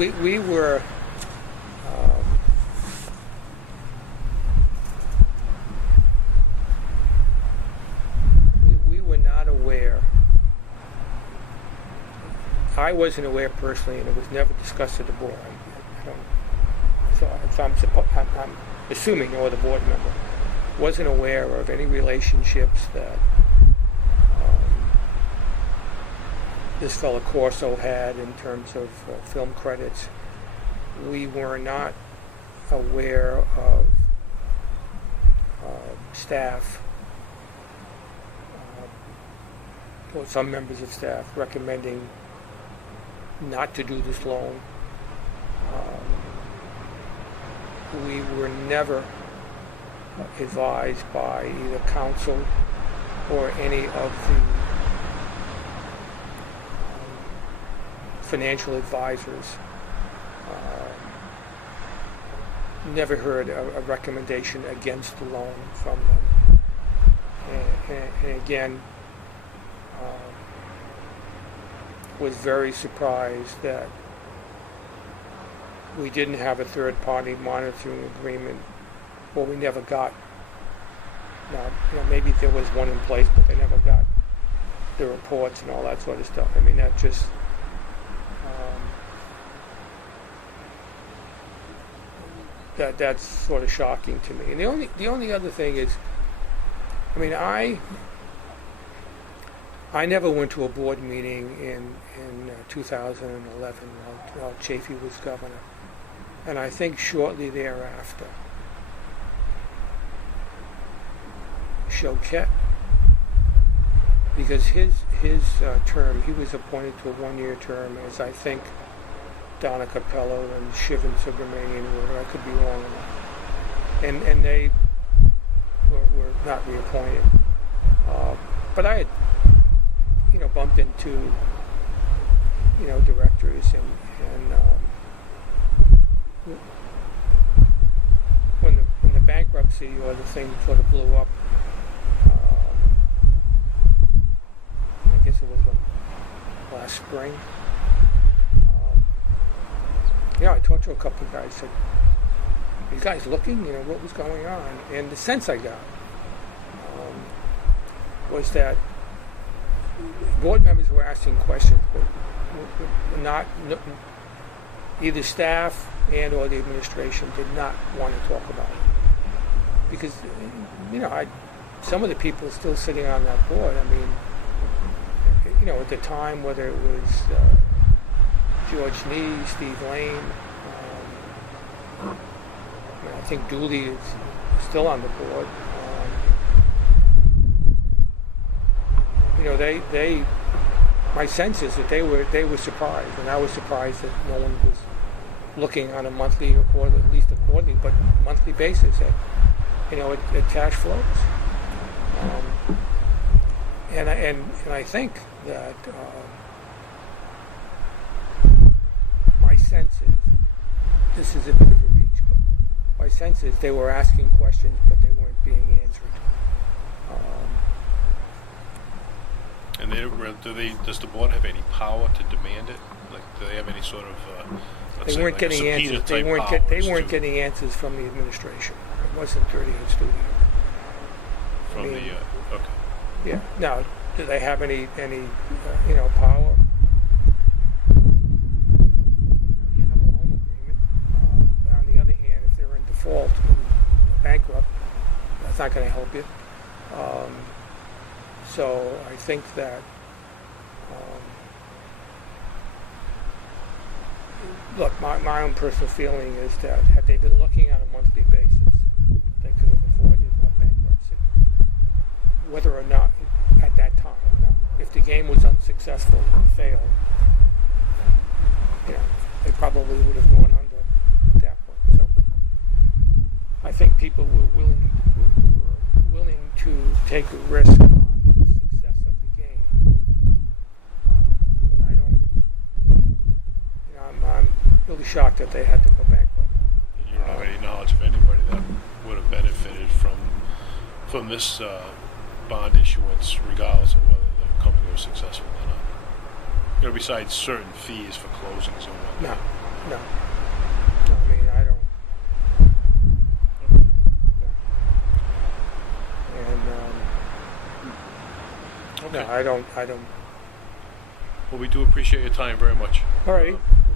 we were. We were not aware. I wasn't aware personally, and it was never discussed at the board. I don't, so I'm assuming no other board member wasn't aware of any relationships that this fellow Corso had in terms of film credits. We were not aware of staff or some members of staff recommending not to do this loan. We were never advised by either counsel or any of the financial advisors. Never heard a recommendation against the loan from them. And again, was very surprised that we didn't have a third-party monitoring agreement, or we never got. Now, maybe there was one in place, but they never got the reports and all that sort of stuff. I mean, that just that's sort of shocking to me. And the only other thing is, I mean, I never went to a board meeting in 2011 while Chafee was governor, and I think shortly thereafter, Choquette, because his term, he was appointed to a one-year term, as I think Donna Capello and Shivan Subramanian were. I could be wrong on that. And they were not reappointed. But I had, bumped into, directors and when the bankruptcy or the thing sort of blew up, I guess it was last spring. I talked to a couple of guys, said, "Are you guys looking? What was going on?" And the sense I got was that board members were asking questions, but not either staff and or the administration did not want to talk about it, because some of the people are still sitting on that board. I mean, at the time, whether it was George Nee, Steve Lane, I think Dooley is still on the board. My sense is that they were surprised, and I was surprised that no one was looking on a monthly or quarterly, at least a quarterly, but monthly basis at cash flows. And I think that my sense is, this is a bit of a reach, but my sense is they were asking questions, but they weren't being answered. And does the board have any power to demand it? Like, do they have any sort of they weren't getting answers. They weren't getting answers from the administration. It wasn't 30th Studio. Okay. Yeah. Now, do they have any power? You have a loan agreement. But on the other hand, if they're in default and bankrupt, that's not going to help you. So I think that, look, my own personal feeling is that had they been looking on a monthly basis, they could have avoided a bankruptcy. Whether or not at that time. Now, if the game was unsuccessful and failed, they probably would have gone under at that point. So, but I think people were willing to take a risk on the success of the game. But I don't, I'm really shocked that they had to go bankrupt. You don't have any knowledge of anybody that would have benefited from this bond issuance, regardless of whether the company was successful or not. Besides certain fees for closings and whatnot. No. No. No, I mean, I don't. No. And, Okay. no, I don't. Well, we do appreciate your time very much. All righty.